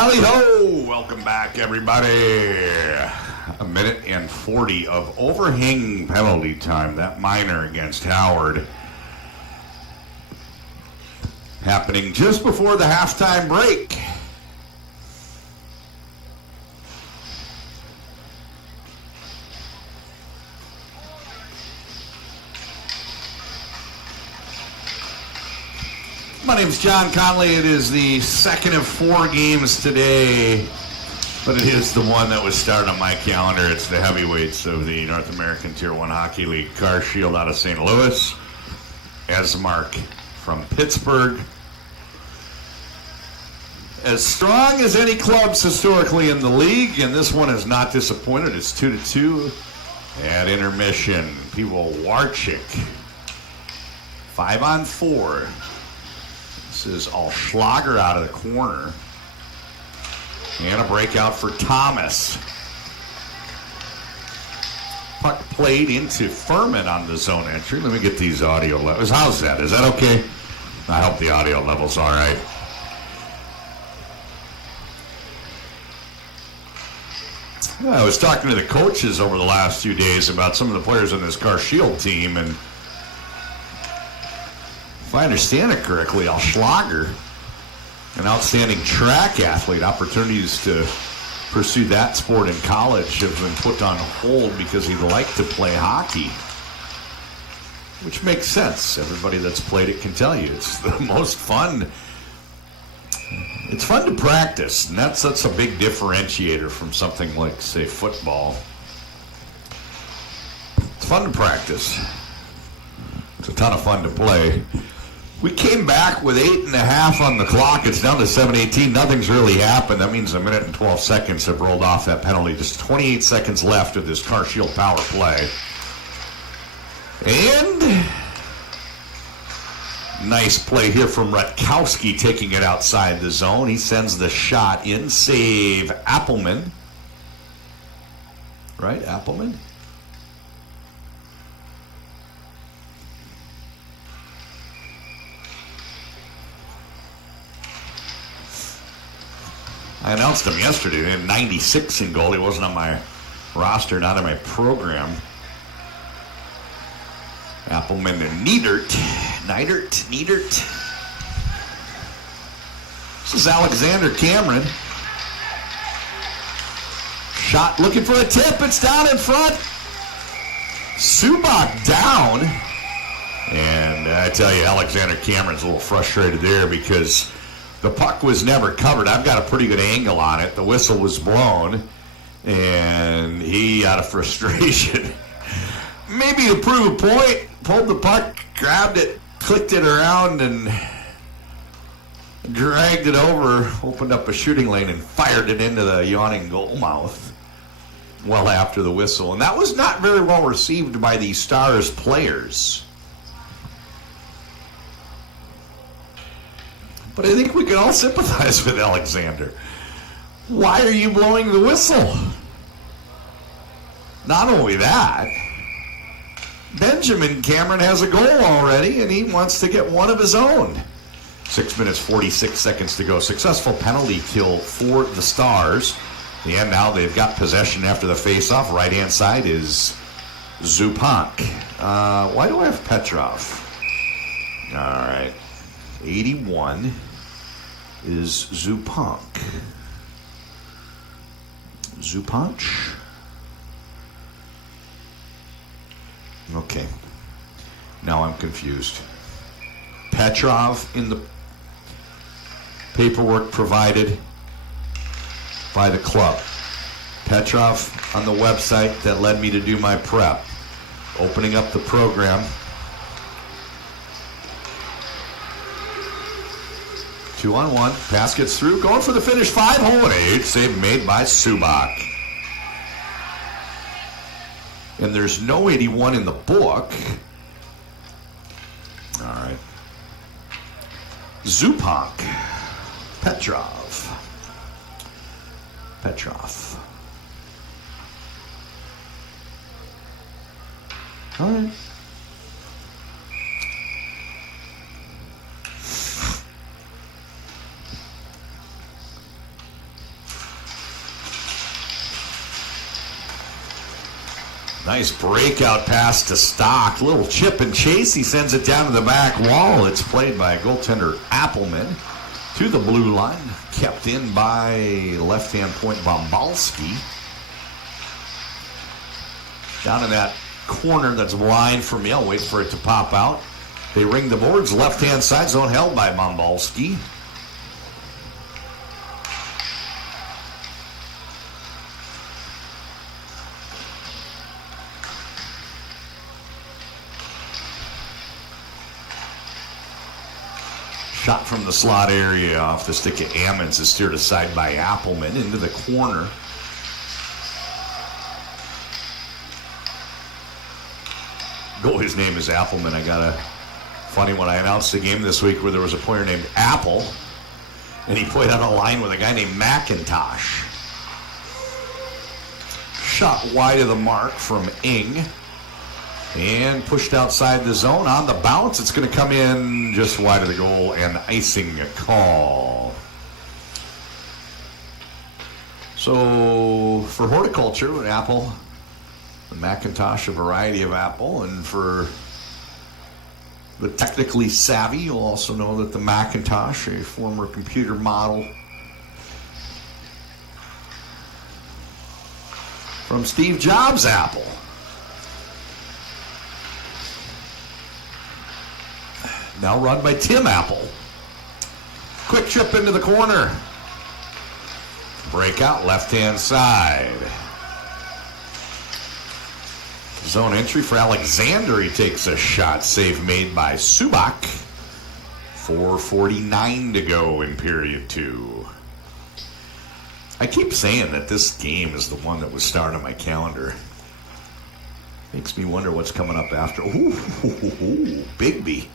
Tally ho! Welcome back, everybody. A minute and 40 of overhang penalty time. That minor against Howard happening just before the halftime break. My name's John Conley. It is the second of 4 games today, but it is the one that was started on my calendar. It's the heavyweights of the North American Tier 1 Hockey League. Carshield out of St. Louis, ESMARK from Pittsburgh. As strong as any clubs historically in the league, and this one is not disappointed. It's 2-2 at intermission. People Warchik, 5-on-4. This is Schlager out of the corner. And a breakout for Thomas. Puck played into Furman on the zone entry. Let me get these audio levels. How's that? Is that okay? I hope the audio level's all right. I was talking to the coaches over the last few days about some of the players on this Carshield team, and if I understand it correctly, Schlager, an outstanding track athlete, opportunities to pursue that sport in college have been put on hold because he'd like to play hockey, which makes sense. Everybody that's played it can tell you it's the most fun. It's fun to practice, and that's a big differentiator from something like, say, football. It's fun to practice. It's a ton of fun to play. We came back with 8.5 on the clock. It's down to 7:18. Nothing's really happened. That means a minute and 12 seconds have rolled off that penalty. Just 28 seconds left of this Carshield power play. And nice play here from Rutkowski, taking it outside the zone. He sends the shot in. Save Appelman. Right, Appelman? I announced him yesterday. He had 96 in goal. He wasn't on my roster, not on my program. Appelman and Neidert. This is Alexander Cameron. Shot looking for a tip. It's down in front. Subak down. And I tell you, Alexander Cameron's a little frustrated there because the puck was never covered. I've got a pretty good angle on it. The whistle was blown, and he, out of frustration, maybe to prove a point, pulled the puck, grabbed it, clicked it around, and dragged it over, opened up a shooting lane, and fired it into the yawning goal mouth well after the whistle. And that was not very well received by the Stars players. But I think we can all sympathize with Alexander. Why are you blowing the whistle? Not only that, Benjamin Cameron has a goal already, and he wants to get one of his own. 6 minutes, 46 seconds to go. Successful penalty kill for the Stars. And now they've got possession after the face-off. Right-hand side is Zupank. Why do I have Petrov? All right. 81 is Zupank. Zupanch? Okay. Now I'm confused. Petrov in the paperwork provided by the club. Petrov on the website that led me to do my prep. Opening up the program. 2-on-1, pass gets through, going for the finish, 5-hole-and-8, save made by Subak. And there's no 81 in the book. All right. Zupank. Petrov. All right. Nice breakout pass to Stock. Little chip and chase. He sends it down to the back wall. It's played by goaltender Appelman to the blue line. Kept in by left-hand point Bombalski. Down in that corner that's wide for me. I'll wait for it to pop out. They ring the boards. Left-hand side zone held by Bombalski. Shot from the slot area off the stick of Ammons is steered aside by Appelman into the corner. Goalie's name is Appelman. I got a funny when I announced the game this week where there was a player named Apple, and he played on a line with a guy named McIntosh. Shot wide of the mark from Ing. And pushed outside the zone. On the bounce, it's going to come in just wide of the goal and icing a call. So for horticulture, an apple, the McIntosh, a variety of apple. And for the technically savvy, you'll also know that the Macintosh, a former computer model from Steve Jobs' Apple. Now run by Tim Apple. Quick chip into the corner. Breakout left-hand side. Zone entry for Alexander. He takes a shot. Save made by Subak. 4:49 to go in period 2. I keep saying that this game is the one that was started on my calendar. Makes me wonder what's coming up after. Ooh, Bigby.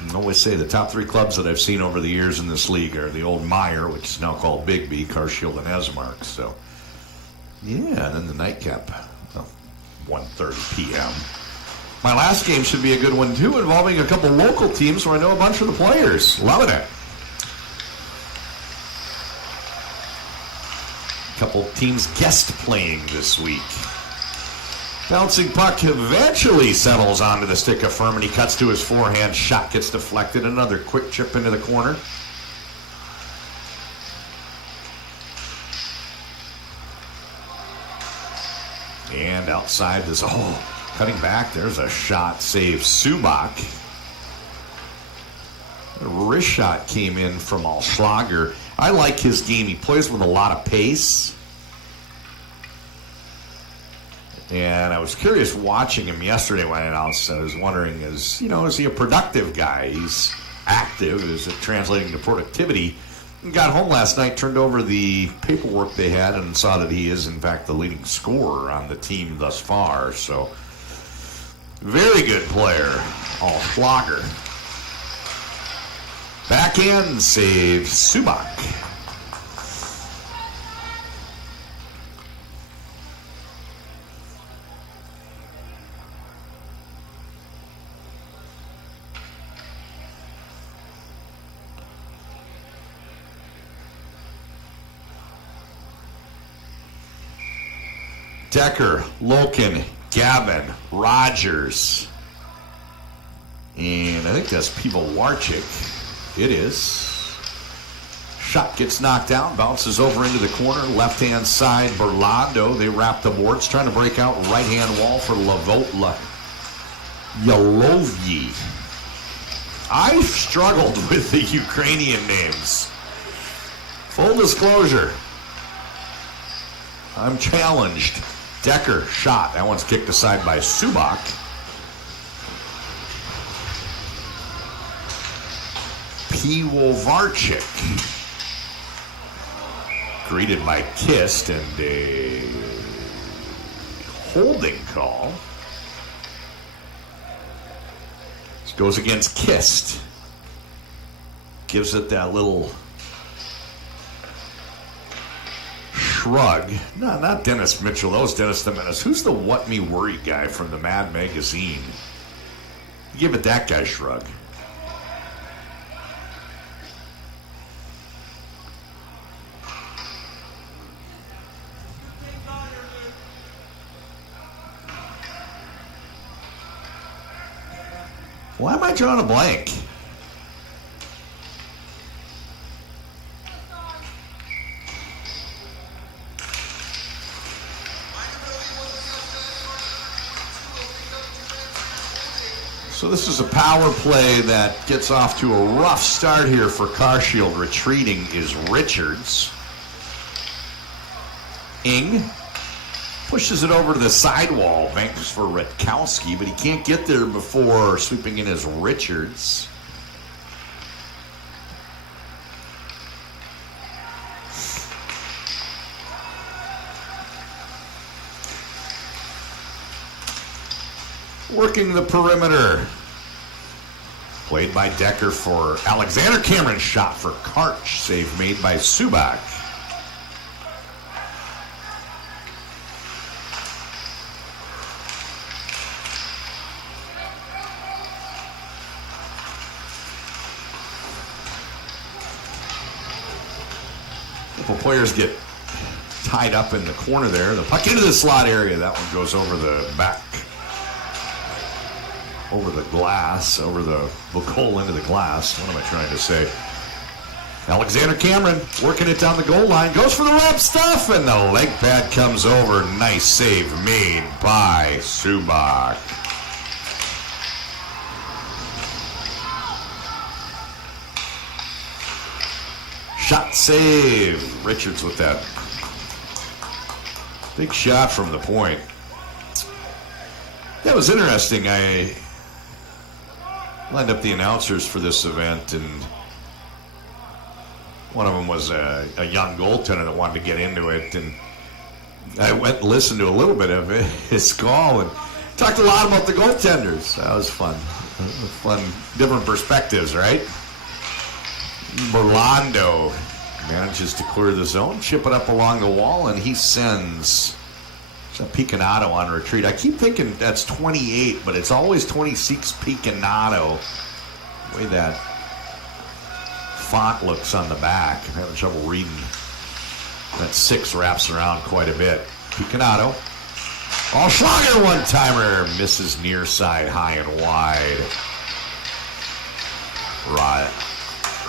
I always say the top 3 clubs that I've seen over the years in this league are the old Meyer, which is now called Bigby, Carshield, and ESMARK. So, yeah, and then the nightcap, 1:30 p.m. My last game should be a good one, too, involving a couple local teams where I know a bunch of the players. Loving it. A couple teams guest playing this week. Bouncing puck eventually settles onto the stick of Furman. He cuts to his forehand. Shot gets deflected. Another quick chip into the corner. And outside this, cutting back. There's a shot. Save Subak. A wrist shot came in from Alschlager. I like his game. He plays with a lot of pace. And I was curious watching him yesterday when I announced. I was wondering, is he a productive guy? He's active. Is it translating to productivity? Got home last night, turned over the paperwork they had, and saw that he is, in fact, the leading scorer on the team thus far. So, very good player, Alschlager. Backhand save, Subak. Decker, Loken, Gavin, Rogers, and I think that's Pivovarchik. It is. Shot gets knocked out, bounces over into the corner, left-hand side, Berlando. They wrap the boards, trying to break out right-hand wall for Yalovyi. I struggled with the Ukrainian names. Full disclosure, I'm challenged. Decker, shot. That one's kicked aside by Subak. Pivovarchik. Greeted by Kist and a holding call. This goes against Kist. Gives it that little shrug. No, not Dennis Mitchell. That was Dennis the Menace. Who's the What Me Worry guy from the Mad Magazine? Give it that guy shrug. Why am I drawing a blank? So this is a power play that gets off to a rough start here for Carshield. Retreating is Richards. Ing pushes it over to the sidewall. Banks for Rutkowski, but he can't get there before sweeping in as Richards. Working the perimeter. Played by Decker for Alexander. Cameron shot for Karch. Save made by Subak. Couple players get tied up in the corner there. The puck into the slot area. That one goes over the back. Over the glass, over the goal into the glass. What am I trying to say? Alexander Cameron working it down the goal line. Goes for the wrap stuff, and the leg pad comes over. Nice save made by Subak. Shot save. Richards with that big shot from the point. That was interesting. I lined up the announcers for this event, and one of them was a young goaltender that wanted to get into it, and I went and listened to a little bit of his call and talked a lot about the goaltenders. That was fun. Fun, different perspectives, right? Berlando manages to clear the zone, chip it up along the wall, and he sends Picanato on retreat. I keep thinking that's 28, but it's always 26 Picanato. The way that font looks on the back, I'm having trouble reading. That 6 wraps around quite a bit. Picanato. Schlager one-timer. Misses near side, high and wide.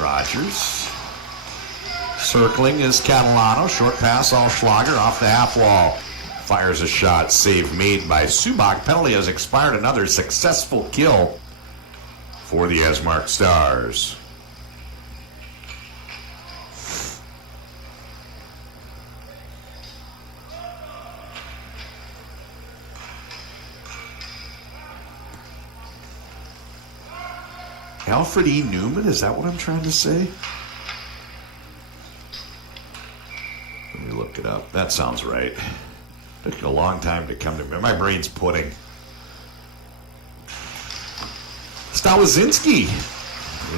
Rogers. Circling is Catalano. Short pass, Schlager off the half wall. Fires a shot, save made by Subak. Penalty has expired. Another successful kill for the ESMARK Stars. Alfred E. Newman, is that what I'm trying to say? Let me look it up. That sounds right. Took a long time to come to me. My brain's pudding. Stawazinski.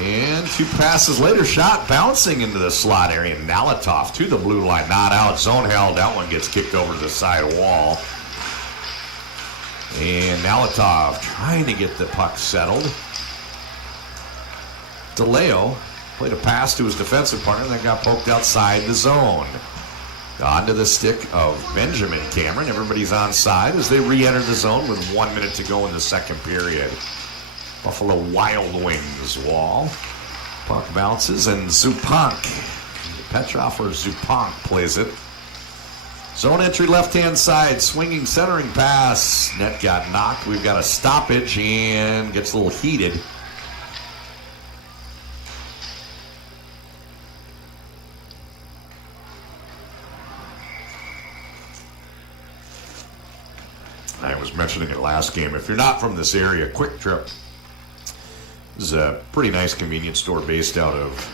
And 2 passes later, shot bouncing into the slot area. Nalatov to the blue line. Not out. Zone held. That one gets kicked over to the side wall. And Nalatov trying to get the puck settled. DeLeo played a pass to his defensive partner that got poked outside the zone. Onto the stick of Benjamin Cameron. Everybody's on side as they re-enter the zone with 1 minute to go in the second period. Buffalo Wild Wings wall. Puck bounces and Zupank. Petrov or Zupank plays it. Zone entry left-hand side. Swinging centering pass. Net got knocked. We've got a stoppage and gets a little heated. I was mentioning it last game. If you're not from this area, Quick Trip is a pretty nice convenience store based out of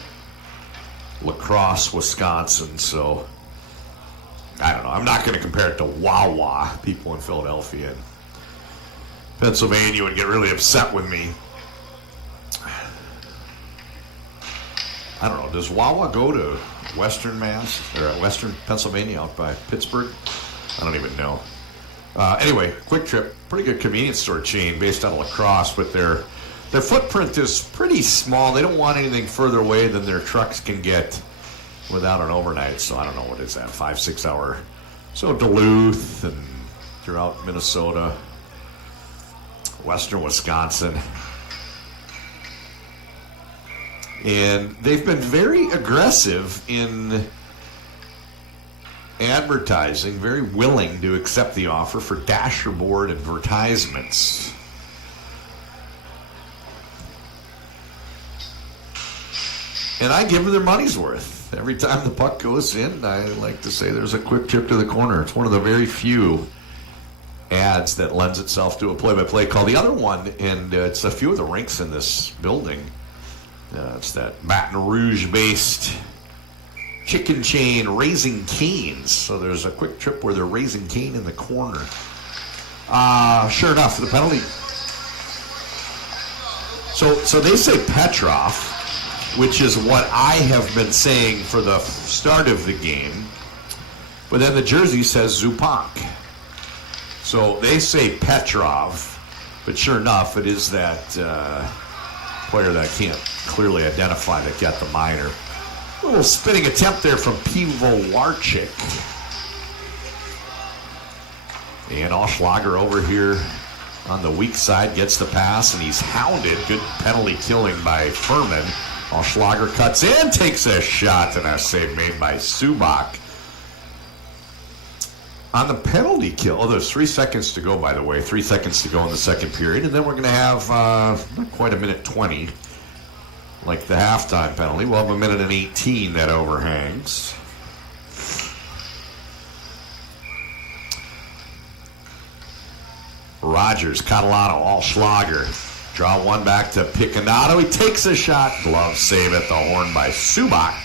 La Crosse, Wisconsin. So, I don't know. I'm not going to compare it to Wawa. People in Philadelphia and Pennsylvania would get really upset with me. I don't know. Does Wawa go to Western Mass or Western Pennsylvania out by Pittsburgh? I don't even know. Anyway, Quick Trip, pretty good convenience store chain based out of La Crosse, but their footprint is pretty small. They don't want anything further away than their trucks can get without an overnight. So I don't know, what is that, 5-6 hour. So Duluth and throughout Minnesota, Western Wisconsin. And they've been very aggressive in advertising, very willing to accept the offer for dasherboard advertisements. And I give them their money's worth. Every time the puck goes in, I like to say there's a quick trip to the corner. It's one of the very few ads that lends itself to a play-by-play call. The other one, and it's a few of the rinks in this building, it's that Baton Rouge-based chicken chain, Raising Cane's. So there's a quick trip where they're Raising Cane in the corner. Sure enough, the penalty. So they say Petrov, which is what I have been saying for the start of the game. But then the jersey says Zupak. So they say Petrov, but sure enough, it is that player that I can't clearly identify that got the minor. A little spinning attempt there from Pivowarczyk. And Oshalager over here on the weak side gets the pass, and he's hounded. Good penalty killing by Furman. Oshalager cuts in, takes a shot, and a save made by Subak. On the penalty kill, there's 3 seconds to go, by the way. 3 seconds to go in the second period, and then we're going to have not quite a minute 20. Like the halftime penalty. We'll have a minute and 18 that overhangs. Rogers, Catalano, Oshalager. Draw one back to Picanato. He takes a shot. Glove save at the horn by Subak.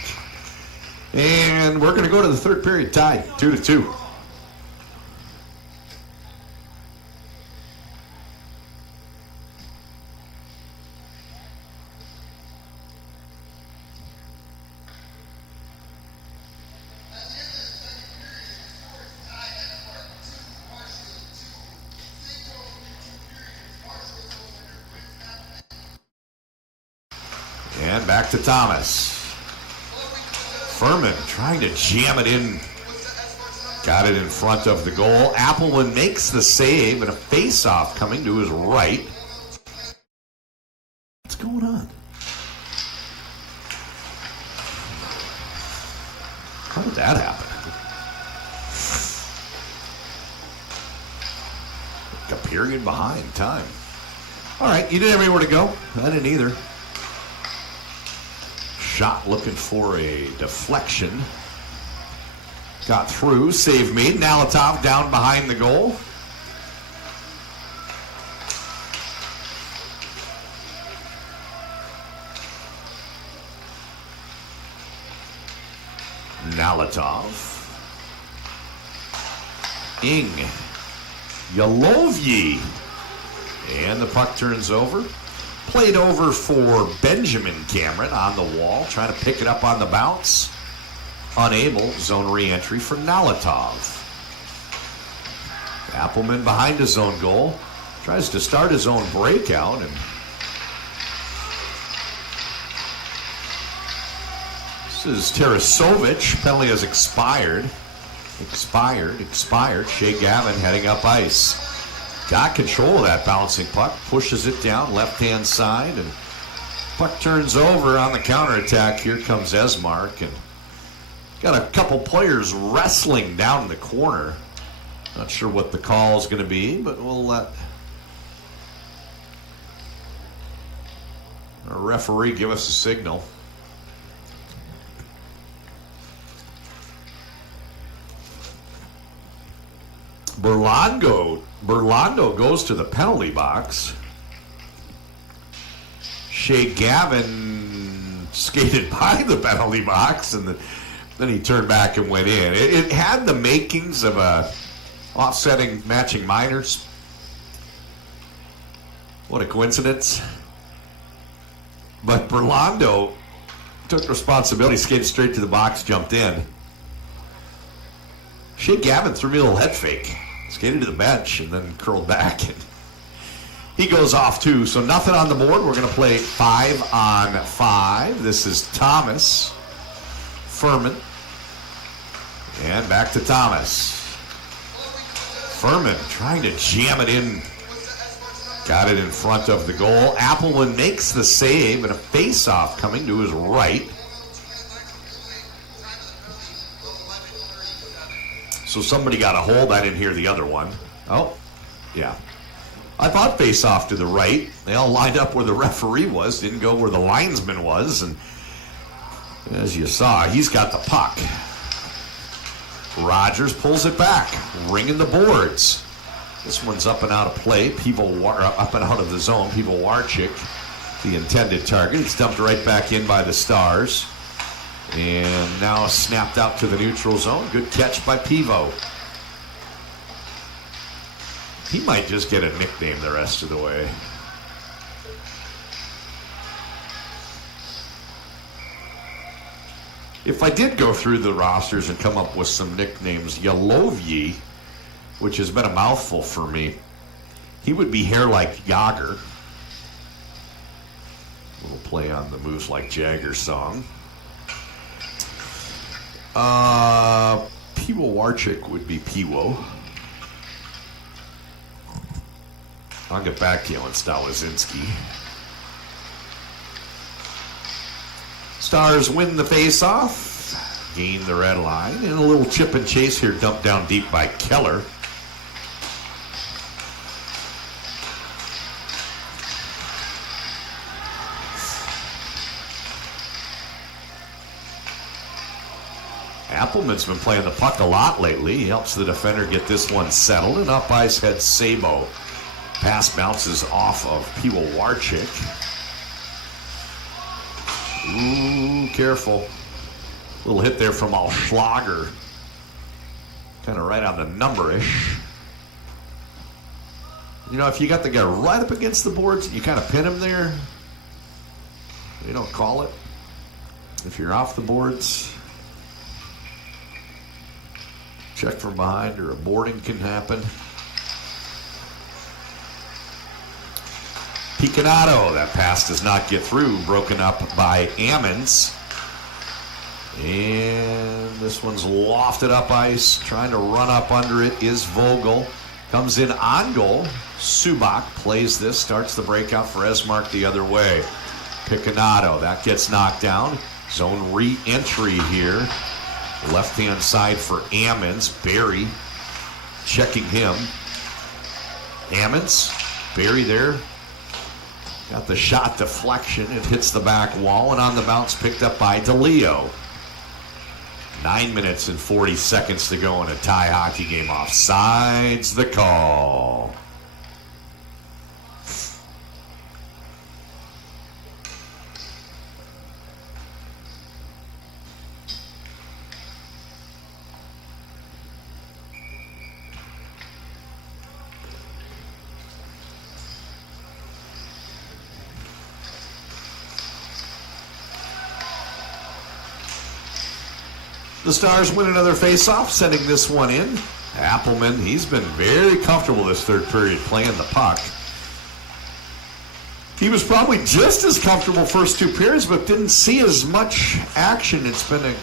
And we're going to go to the third period tied, 2-2. And back to Thomas. Furman trying to jam it in. Got it in front of the goal. Appleman makes the save, and a face-off coming to his right. What's going on? How did that happen? Like a period behind time. All right, you didn't have anywhere to go. I didn't either. Shot looking for a deflection. Got through. Save made. Nalatov down behind the goal. Nalatov. Ing. Yalovyi. And the puck turns over. Played over for Benjamin Cameron on the wall, trying to pick it up on the bounce. Unable. Zone re-entry for Nalatov. Appleman behind his own goal. Tries to start his own breakout. And this is Tarasovic. Penalty has expired. Expired. Shea Gavin heading up ice. Got control of that bouncing puck, pushes it down left-hand side, and puck turns over on the counterattack. Here comes ESMARK, and got a couple players wrestling down the corner. Not sure what the call is going to be, but we'll let our referee give us a signal. Berlando goes to the penalty box. Shea Gavin skated by the penalty box, and then he turned back and went in. It had the makings of a offsetting matching minors. What a coincidence. But Berlando took responsibility, skated straight to the box, jumped in. Shea Gavin threw me a little head fake. Skated to the bench and then curled back. And he goes off too. So nothing on the board. We're going to play 5-on-5. This is Thomas. Furman. And back to Thomas. Furman trying to jam it in Got it in front of the goal. Appleman makes the save, and a face-off coming to his right. So somebody got a hold. I didn't hear the other one. Oh, yeah. I thought face-off to the right. They all lined up where the referee was, didn't go where the linesman was, and as you saw, he's got the puck. Rogers pulls it back, ringing the boards. This one's up and out of play. Up and out of the zone. Pivowarchik, the intended target. It's dumped right back in by the Stars. And now snapped out to the neutral zone. Good catch by Pivo. He might just get a nickname the rest of the way. If I did go through the rosters and come up with some nicknames, Yalovyi, which has been a mouthful for me, he would be hair like Yager. A little play on the Moves Like Jagger song. Pivowarchik would be Piwo. I'll get back to you on Stawazinski. Stars win the face-off, gain the red line, and a little chip and chase here dumped down deep by Keller. Appleman's been playing the puck a lot lately. He helps the defender get this one settled, and up ice heads Sabo. Pass bounces off of Pivowarchik. Ooh, careful. Little hit there from Alschlager. Kind of right on the number-ish. You know, if you got the guy right up against the boards, you kind of pin him there. You don't call it. If you're off the boards, check from behind or a boarding can happen. Picanato, that pass does not get through, broken up by Ammons. And this one's lofted up ice, trying to run up under it is Vogel. Comes in on goal. Subak plays this, starts the breakout for ESMARK the other way. Picanato, that gets knocked down. Zone re-entry here. Left-hand side for Ammons. Barry checking him. Ammons, Barry there. Got the shot deflection. It hits the back wall, and on the bounce picked up by DeLeo. 9 minutes and 40 seconds to go in a tie hockey game. Offsides the call. The Stars win another face-off, sending this one in. Appleman, he's been very comfortable this third period playing the puck. He was probably just as comfortable first two periods, but didn't see as much action. It's been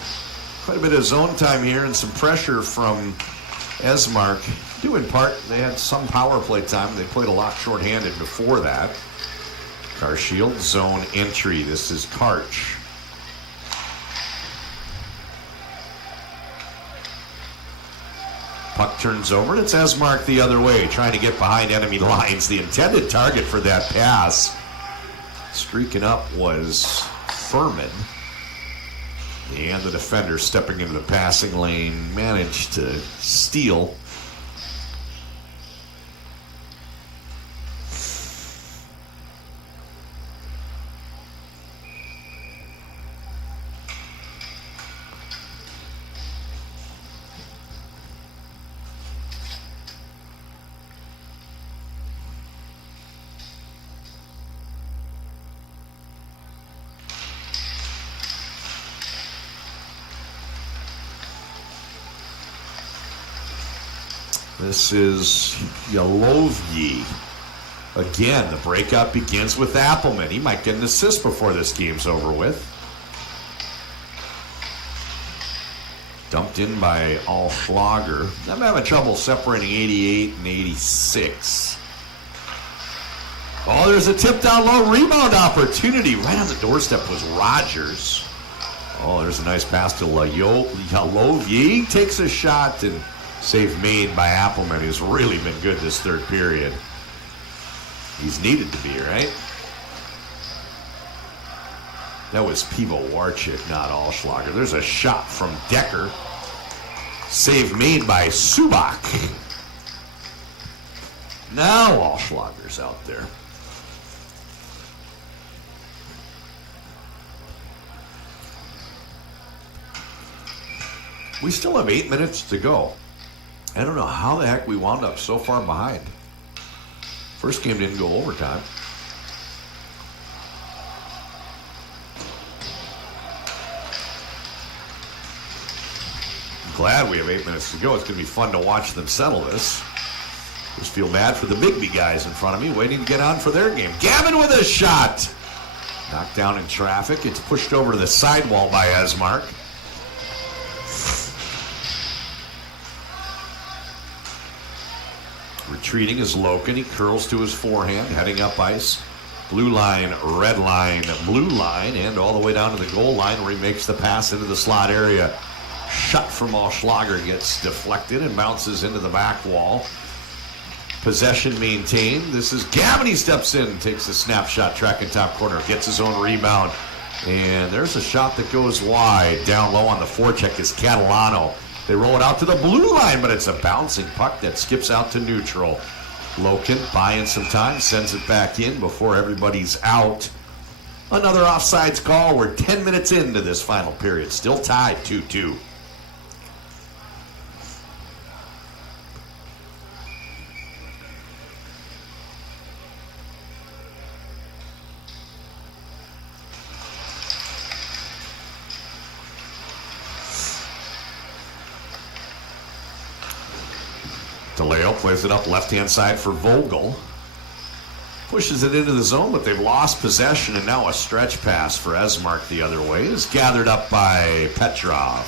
quite a bit of zone time here and some pressure from ESMARK. Due in part, they had some power play time. They played a lot shorthanded before that. Carshield, zone entry. This is Karch. Puck turns over, and it's ESMARK the other way, trying to get behind enemy lines. The intended target for that pass, streaking up, was Furman. And the defender stepping into the passing lane managed to steal. This is Yalovyi. Again, the breakout begins with Appleman. He might get an assist before this game's over with. Dumped in by Alschlager. I'm having trouble separating 88 and 86. Oh, there's a tip down low rebound opportunity. Right on the doorstep was Rogers. Oh, there's a nice pass to Яловой. Takes a shot and save made by Appleman, who's really been good this third period. He's needed to be, right? That was Pivo Warchik, not Allschlager. There's a shot from Decker. Save made by Subak. Now Allschlager's out there. We still have 8 minutes to go. I don't know how the heck we wound up so far behind. First game didn't go overtime. I'm glad we have 8 minutes to go. It's going to be fun to watch them settle this. Just feel bad for the Bigby guys in front of me waiting to get on for their game. Gavin with a shot. Knocked down in traffic. It's pushed over to the sidewall by ESMARK. Retreating is Loken. He curls to his forehand, heading up ice. Blue line, red line, blue line, and all the way down to the goal line where he makes the pass into the slot area. Shot from Allschlager gets deflected and bounces into the back wall. Possession maintained. This is Gavin. He steps in, takes a snapshot, track and top corner, gets his own rebound. And there's a shot that goes wide. Down low on the forecheck is Catalano. They roll it out to the blue line, but it's a bouncing puck that skips out to neutral. Loken buying some time, sends it back in before everybody's out. Another offsides call. We're 10 minutes into this final period. Still tied 2-2. DeLeo plays it up left-hand side for Vogel. Pushes it into the zone, but they've lost possession, and now a stretch pass for ESMARK the other way is gathered up by Petrov.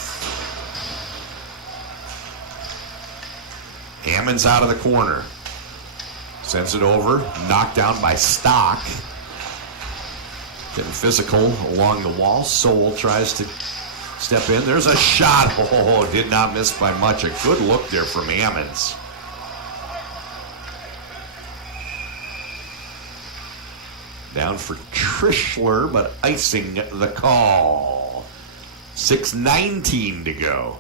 Hammond's out of the corner. Sends it over, knocked down by Stock. Getting physical along the wall. Sowell tries to step in. There's a shot. Oh, did not miss by much. A good look there from Hammonds. Down for Trishler, but icing the call. 6:19 to go.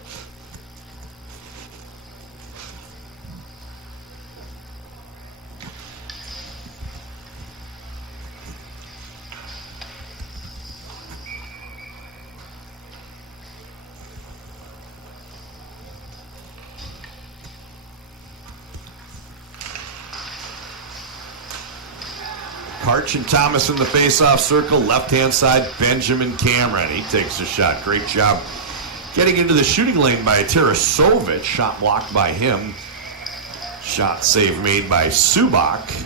Karch and Thomas in the face-off circle. Left-hand side, Benjamin Cameron. He takes a shot. Great job getting into the shooting lane by Tarasovic. Shot blocked by him. Shot save made by Subak.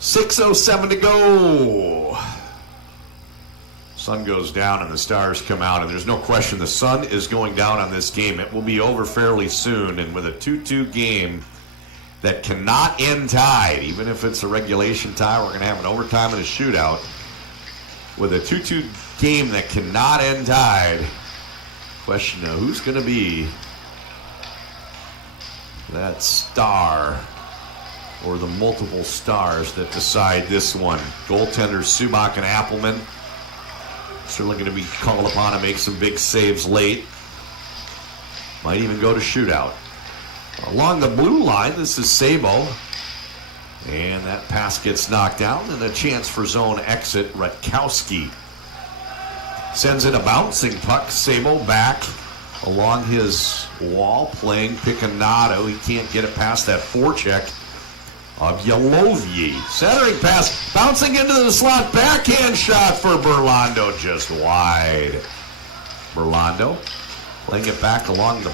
.607 to go. Sun goes down and the Stars come out, and there's no question the sun is going down on this game. It will be over fairly soon, and with a 2-2 game that cannot end tied, even if it's a regulation tie, we're going to have an overtime and a shootout. With a 2-2 game that cannot end tied, question of who's going to be that star or the multiple stars that decide this one. Goaltenders Subak and Appleman certainly going to be called upon to make some big saves late. Might even go to shootout. Along the blue line, this is Sabo. And that pass gets knocked down, and a chance for zone exit. Rutkowski sends in a bouncing puck. Sabo back along his wall, playing Picanato. He can't get it past that forecheck of Яловой. Centering pass, bouncing into the slot, backhand shot for Berlando, just wide. Berlando playing it back along the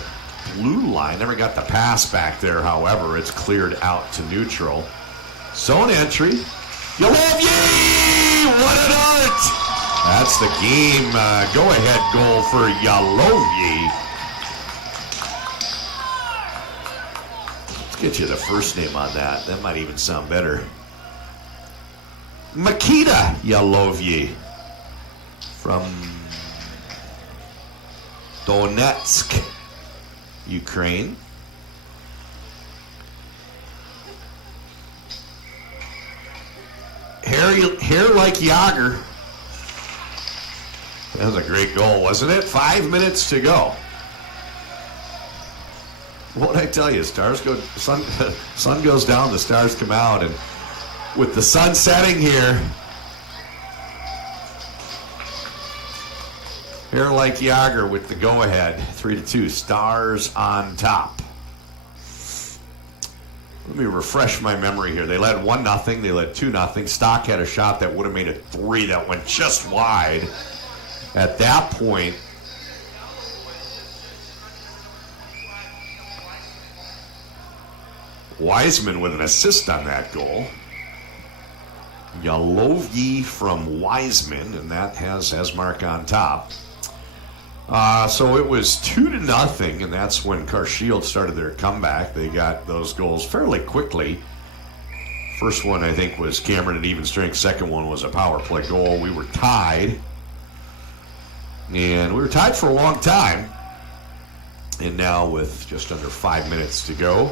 blue line. Never got the pass back there, however. It's cleared out to neutral. Zone entry. Яловой! What an art! That's the game go-ahead goal for Яловой. Let's get you the first name on that. That might even sound better. Nikita Яловой from Donetsk, Ukraine. Hair like Yager. That was a great goal, wasn't it? 5 minutes to go. What'd I tell you? Stars go, sun goes down, the stars come out, and with the sun setting here, hair like Yager with the go-ahead, 3-2, Stars on top. Let me refresh my memory here. They led 1-0. They led 2-0. Stock had a shot that would have made it 3 that went just wide. At that point, Wiseman with an assist on that goal. Яловой from Wiseman, and that has ESMARK on top. So it was 2-0, and that's when Carshield started their comeback. They got those goals fairly quickly. First one, I think, was Cameron at even strength. Second one was a power play goal. We were tied. And we were tied for a long time. And now with just under 5 minutes to go,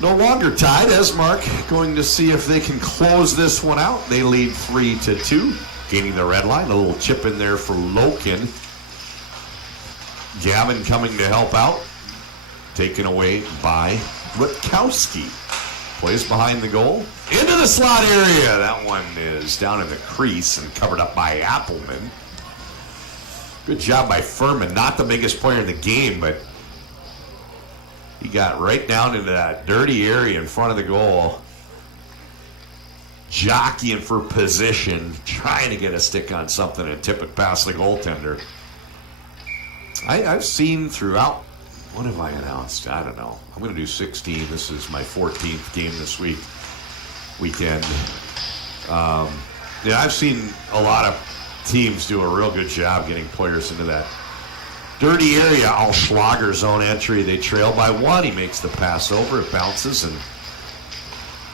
no longer tied. ESMARK going to see if they can close this one out. They lead 3-2. Gaining the red line, a little chip in there for Loken. Gavin coming to help out. Taken away by Rutkowski. Plays behind the goal. Into the slot area. That one is down in the crease and covered up by Appelman. Good job by Furman. Not the biggest player in the game, but he got right down into that dirty area in front of the goal. Jockeying for position, trying to get a stick on something and tip it past the goaltender. I've seen throughout, what have I announced? I don't know. I'm going to do 16. This is my 14th game this weekend. Yeah, I've seen a lot of teams do a real good job getting players into that dirty area. Alschlager's own entry. They trail by 1. He makes the pass over. It bounces and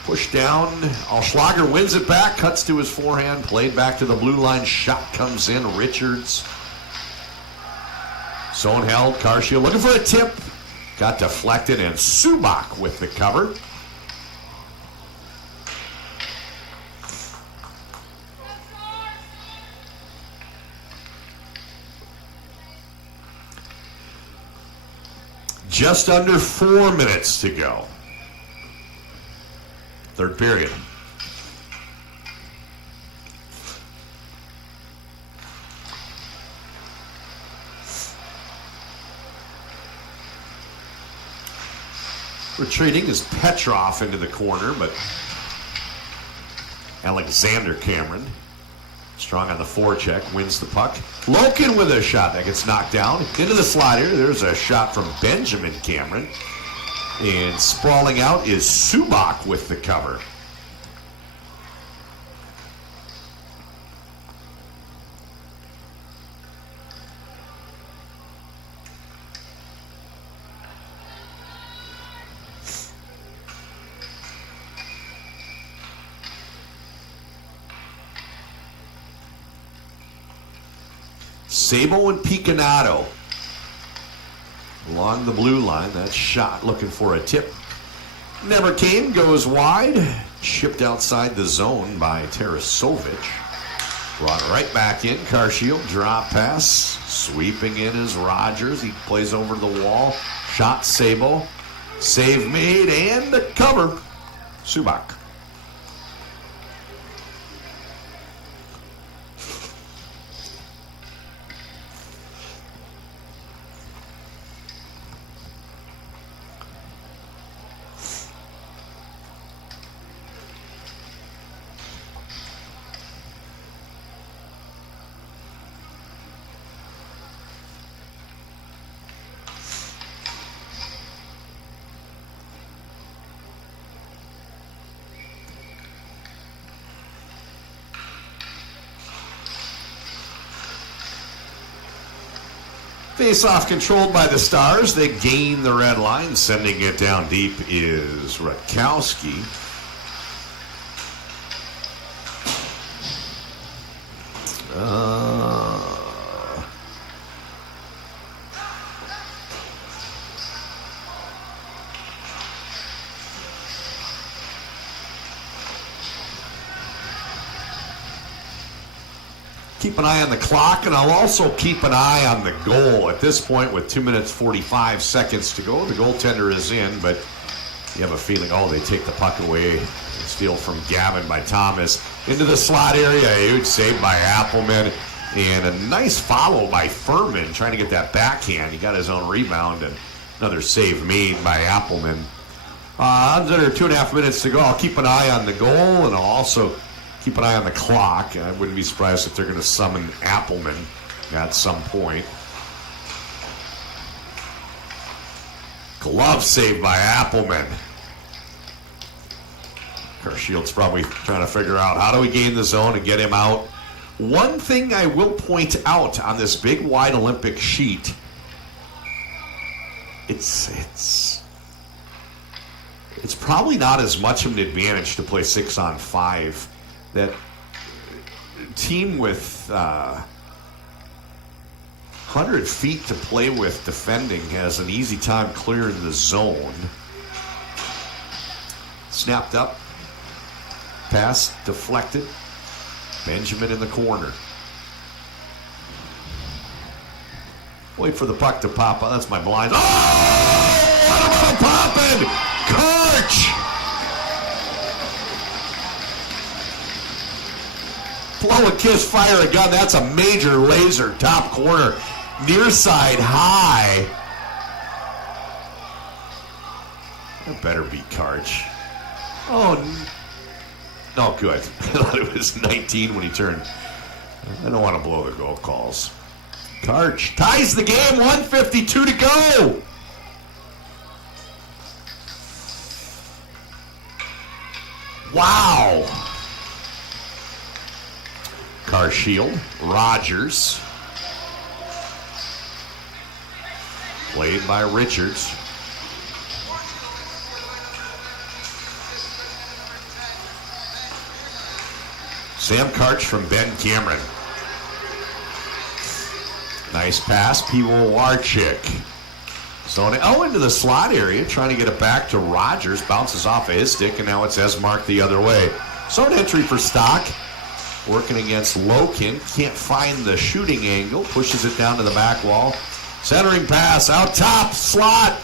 pushed down. Alschlager wins it back, cuts to his forehand, played back to the blue line. Shot comes in. Richards. Zone held. Carshield looking for a tip. Got deflected, and Subak with the cover. Just under 4 minutes to go. Third period. Retreating is Petrov into the corner, but Alexander Cameron, strong on the forecheck, wins the puck. Loken with a shot that gets knocked down. Into the slider. There's a shot from Benjamin Cameron. And sprawling out is Subak with the cover. Sabo and Picanato along the blue line. That shot looking for a tip. Never came, goes wide. Shipped outside the zone by Tarasovic. Brought right back in. Carshield, drop pass. Sweeping in is Rogers. He plays over the wall. Shot Sabo. Save made and the cover. Subak. Face-off controlled by the Stars. They gain the red line. Sending it down deep is Rutkowski. Keep an eye on the clock, and I'll also keep an eye on the goal. At this point, with 2 minutes 45 seconds to go, the goaltender is in, but you have a feeling, oh, they take the puck away. Steal from Gavin by Thomas. Into the slot area, a huge save by Appelman. And a nice follow by Furman, trying to get that backhand. He got his own rebound, and another save made by Appelman. Under 2.5 minutes to go. I'll keep an eye on the goal, and I'll also keep an eye on the clock. I wouldn't be surprised if they're going to summon Appelman at some point. Glove save by Appelman. Carshield's probably trying to figure out how do we gain the zone and get him out. One thing I will point out on this big wide Olympic sheet, it's probably not as much of an advantage to play 6-on-5. That team with 100 feet to play with defending has an easy time clearing the zone. Snapped up. Pass deflected. Benjamin in the corner. Wait for the puck to pop up. That's my blind. Oh! Poppin'! Karch! Blow a kiss, fire a gun. That's a major laser. Top corner. Near side high. That better be Karch. Oh, no, good. I thought it was 19 when he turned. I don't want to blow the goal calls. Karch ties the game. 1:52 to go. Wow. Carshield, Rogers, played by Richards. Sam Karch from Ben Cameron. Nice pass, Piwowarczyk. So into the slot area, trying to get it back to Rogers. Bounces off of his stick, and now it's ESMARK the other way. So an entry for Stock. Working against Loken, can't find the shooting angle, pushes it down to the back wall. Centering pass, out top, slot.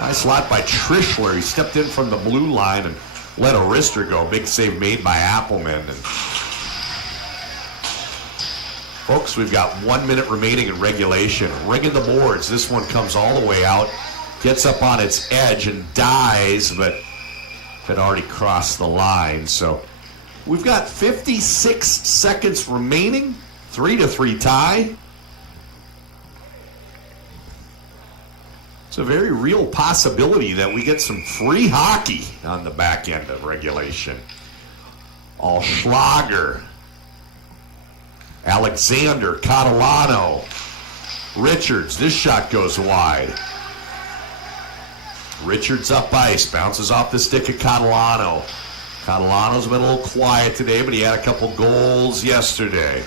Nice slot by Trischler. He stepped in from the blue line and let a wrister go. Big save made by Appelman. And folks, we've got 1 minute remaining in regulation. Ringing the boards. This one comes all the way out, gets up on its edge and dies, but had already crossed the line. So we've got 56 seconds remaining. 3-3 tie. It's a very real possibility that we get some free hockey on the back end of regulation. Schlager, Alexander, Catalano, Richards. This shot goes wide. Richards up ice, bounces off the stick of Catalano. Catalano's been a little quiet today, but he had a couple goals yesterday.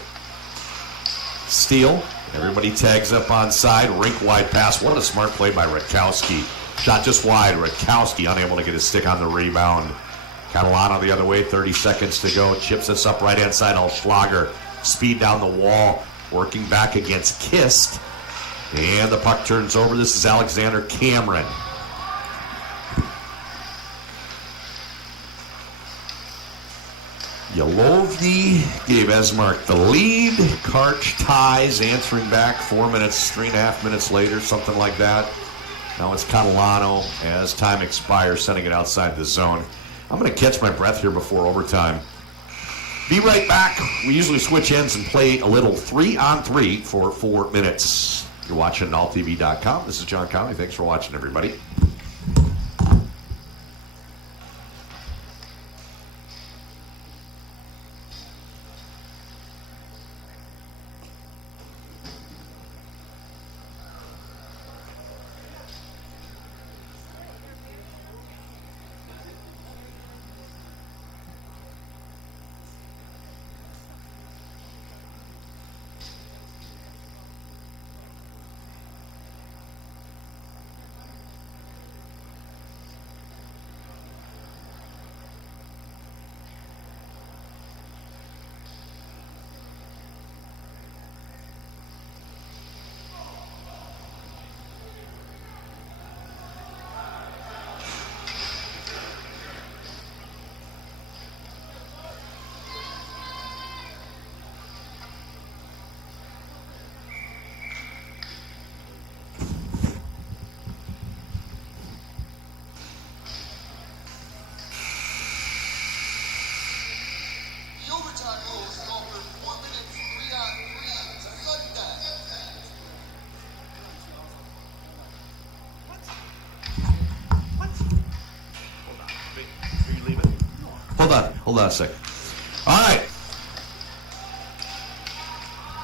Steal. Everybody tags up on side. Rink wide pass. What a smart play by Rutkowski. Shot just wide. Rutkowski unable to get his stick on the rebound. Catalano the other way. 30 seconds to go. Chips us up right hand side. Schlager. Speed down the wall. Working back against Kist. And the puck turns over. This is Alexander Cameron. Yalovny gave ESMARK the lead. Karch ties, answering back 4 minutes, 3.5 minutes later, something like that. Now it's Catalano as time expires, sending it outside the zone. I'm going to catch my breath here before overtime. Be right back. We usually switch ends and play a little 3-on-3 for 4 minutes. You're watching alltv.com. This is John Conley. Thanks for watching, everybody. Hold on a sec. All right.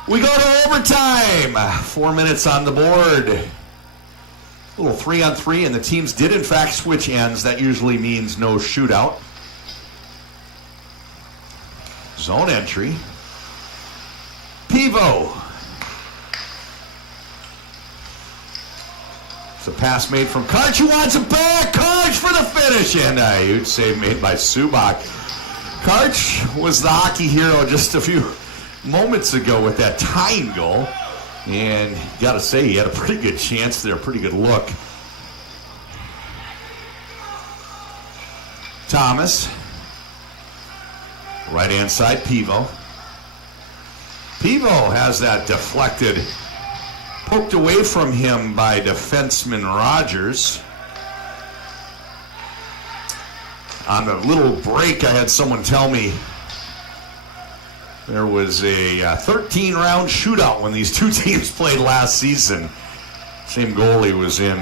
We go to overtime. 4 minutes on the board. A little 3-on-3, and the teams did in fact switch ends. That usually means no shootout. Zone entry. Pivo. It's a pass made from Karch, who wants it back. Karch for the finish, and a huge save made by Subak. Karch was the hockey hero just a few moments ago with that tying goal, and got to say he had a pretty good chance there, pretty good look. Thomas, right hand side, Pivo. Pivo has that deflected, poked away from him by defenseman Rogers. On the little break, I had someone tell me there was a 13-round shootout when these two teams played last season. Same goalie was in.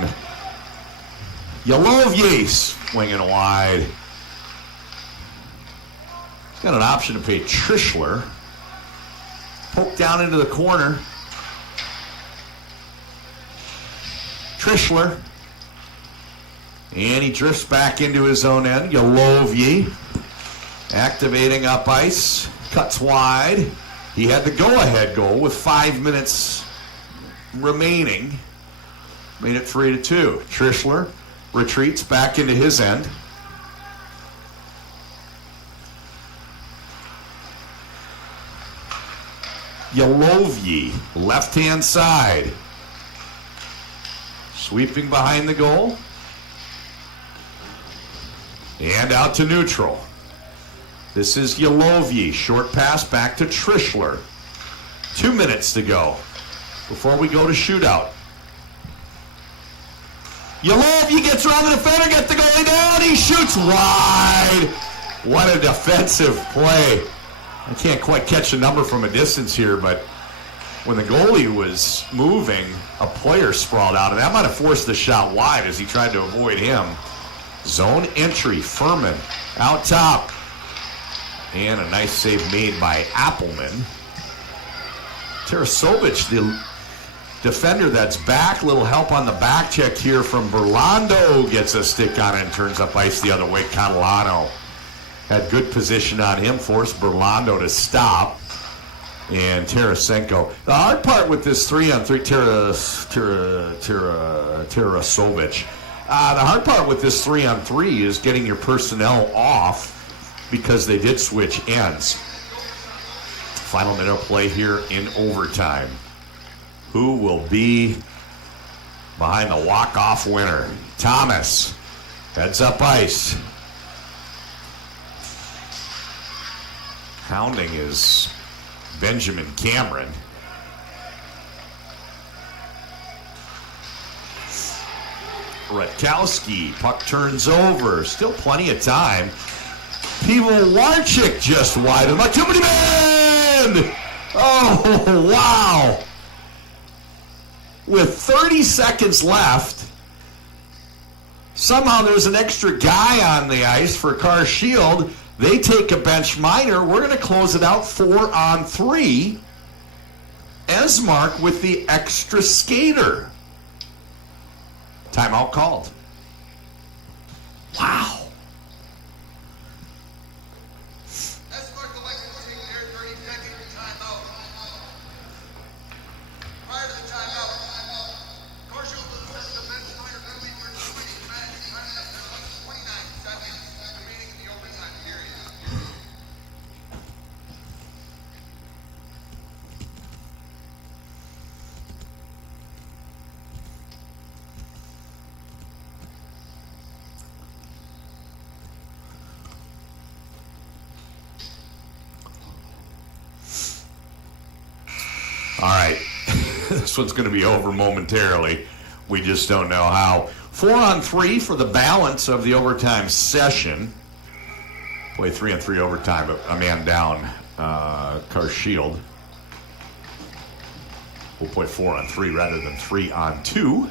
Яловой swinging wide. Got an option to pay Trishler. Poke down into the corner. Trishler. And he drifts back into his own end. Яловой activating up ice. Cuts wide. He had the go-ahead goal with 5 minutes remaining. Made it 3-2. Trishler retreats back into his end. Яловой, left-hand side. Sweeping behind the goal. And out to neutral. This is Яловой. Short pass back to Trishler. 2 minutes to go before we go to shootout. Яловой gets around the defender, gets the goalie down, he shoots wide. What a defensive play. I can't quite catch the number from a distance here, but when the goalie was moving, a player sprawled out, and that might have forced the shot wide as he tried to avoid him. Zone entry, Furman out top. And a nice save made by Appelman. Tarasovic, the defender that's back. Little help on the back check here from Berlando. Gets a stick on it and turns up ice the other way. Catalano had good position on him. Forced Berlando to stop. And Tarasenko. The hard part with this 3-on-3, Tarasovic. The hard part with this 3-on-3 is getting your personnel off, because they did switch ends. Final minute of play here in overtime. Who will be behind the walk-off winner? Thomas heads up ice. Hounding is Benjamin Cameron. Rutkowski, puck turns over. Still plenty of time. Pivovarczyk just wide of my too many men! Oh, wow! With 30 seconds left, somehow there was an extra guy on the ice for Carshield. They take a bench minor. We're going to close it out 4-on-3. ESMARK with the extra skater. Timeout called. Wow. All right, this one's going to be over momentarily. We just don't know how. 4-on-3 for the balance of the overtime session. Play 3-on-3 overtime, but a man down, Carshield. We'll play 4-on-3 rather than 3-on-2.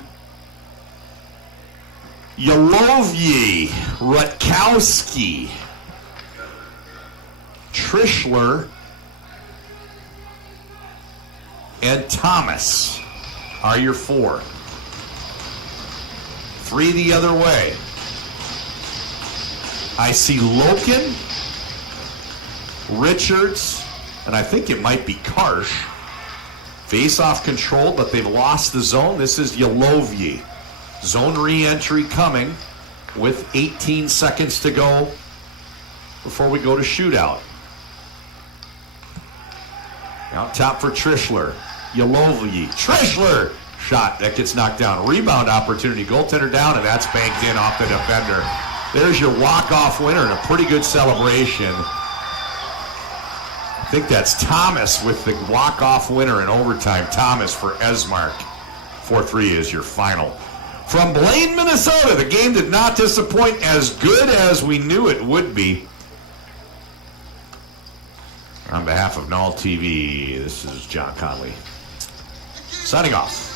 Яловой, Rutkowski, Trishler and Thomas are your 4. 3 the other way. I see Loken, Richards, and I think it might be Karsh. Face-off control, but they've lost the zone. This is Yalovyi. Zone re-entry coming with 18 seconds to go before we go to shootout. Out top for Trishler. Yalovyi. Trishler! Shot that gets knocked down. Rebound opportunity. Goaltender down, and that's banked in off the defender. There's your walk-off winner and a pretty good celebration. I think that's Thomas with the walk-off winner in overtime. Thomas for ESMARK. 4-3 is your final. From Blaine, Minnesota, the game did not disappoint, as good as we knew it would be. On behalf of NAPHL TV, this is John Conley signing off.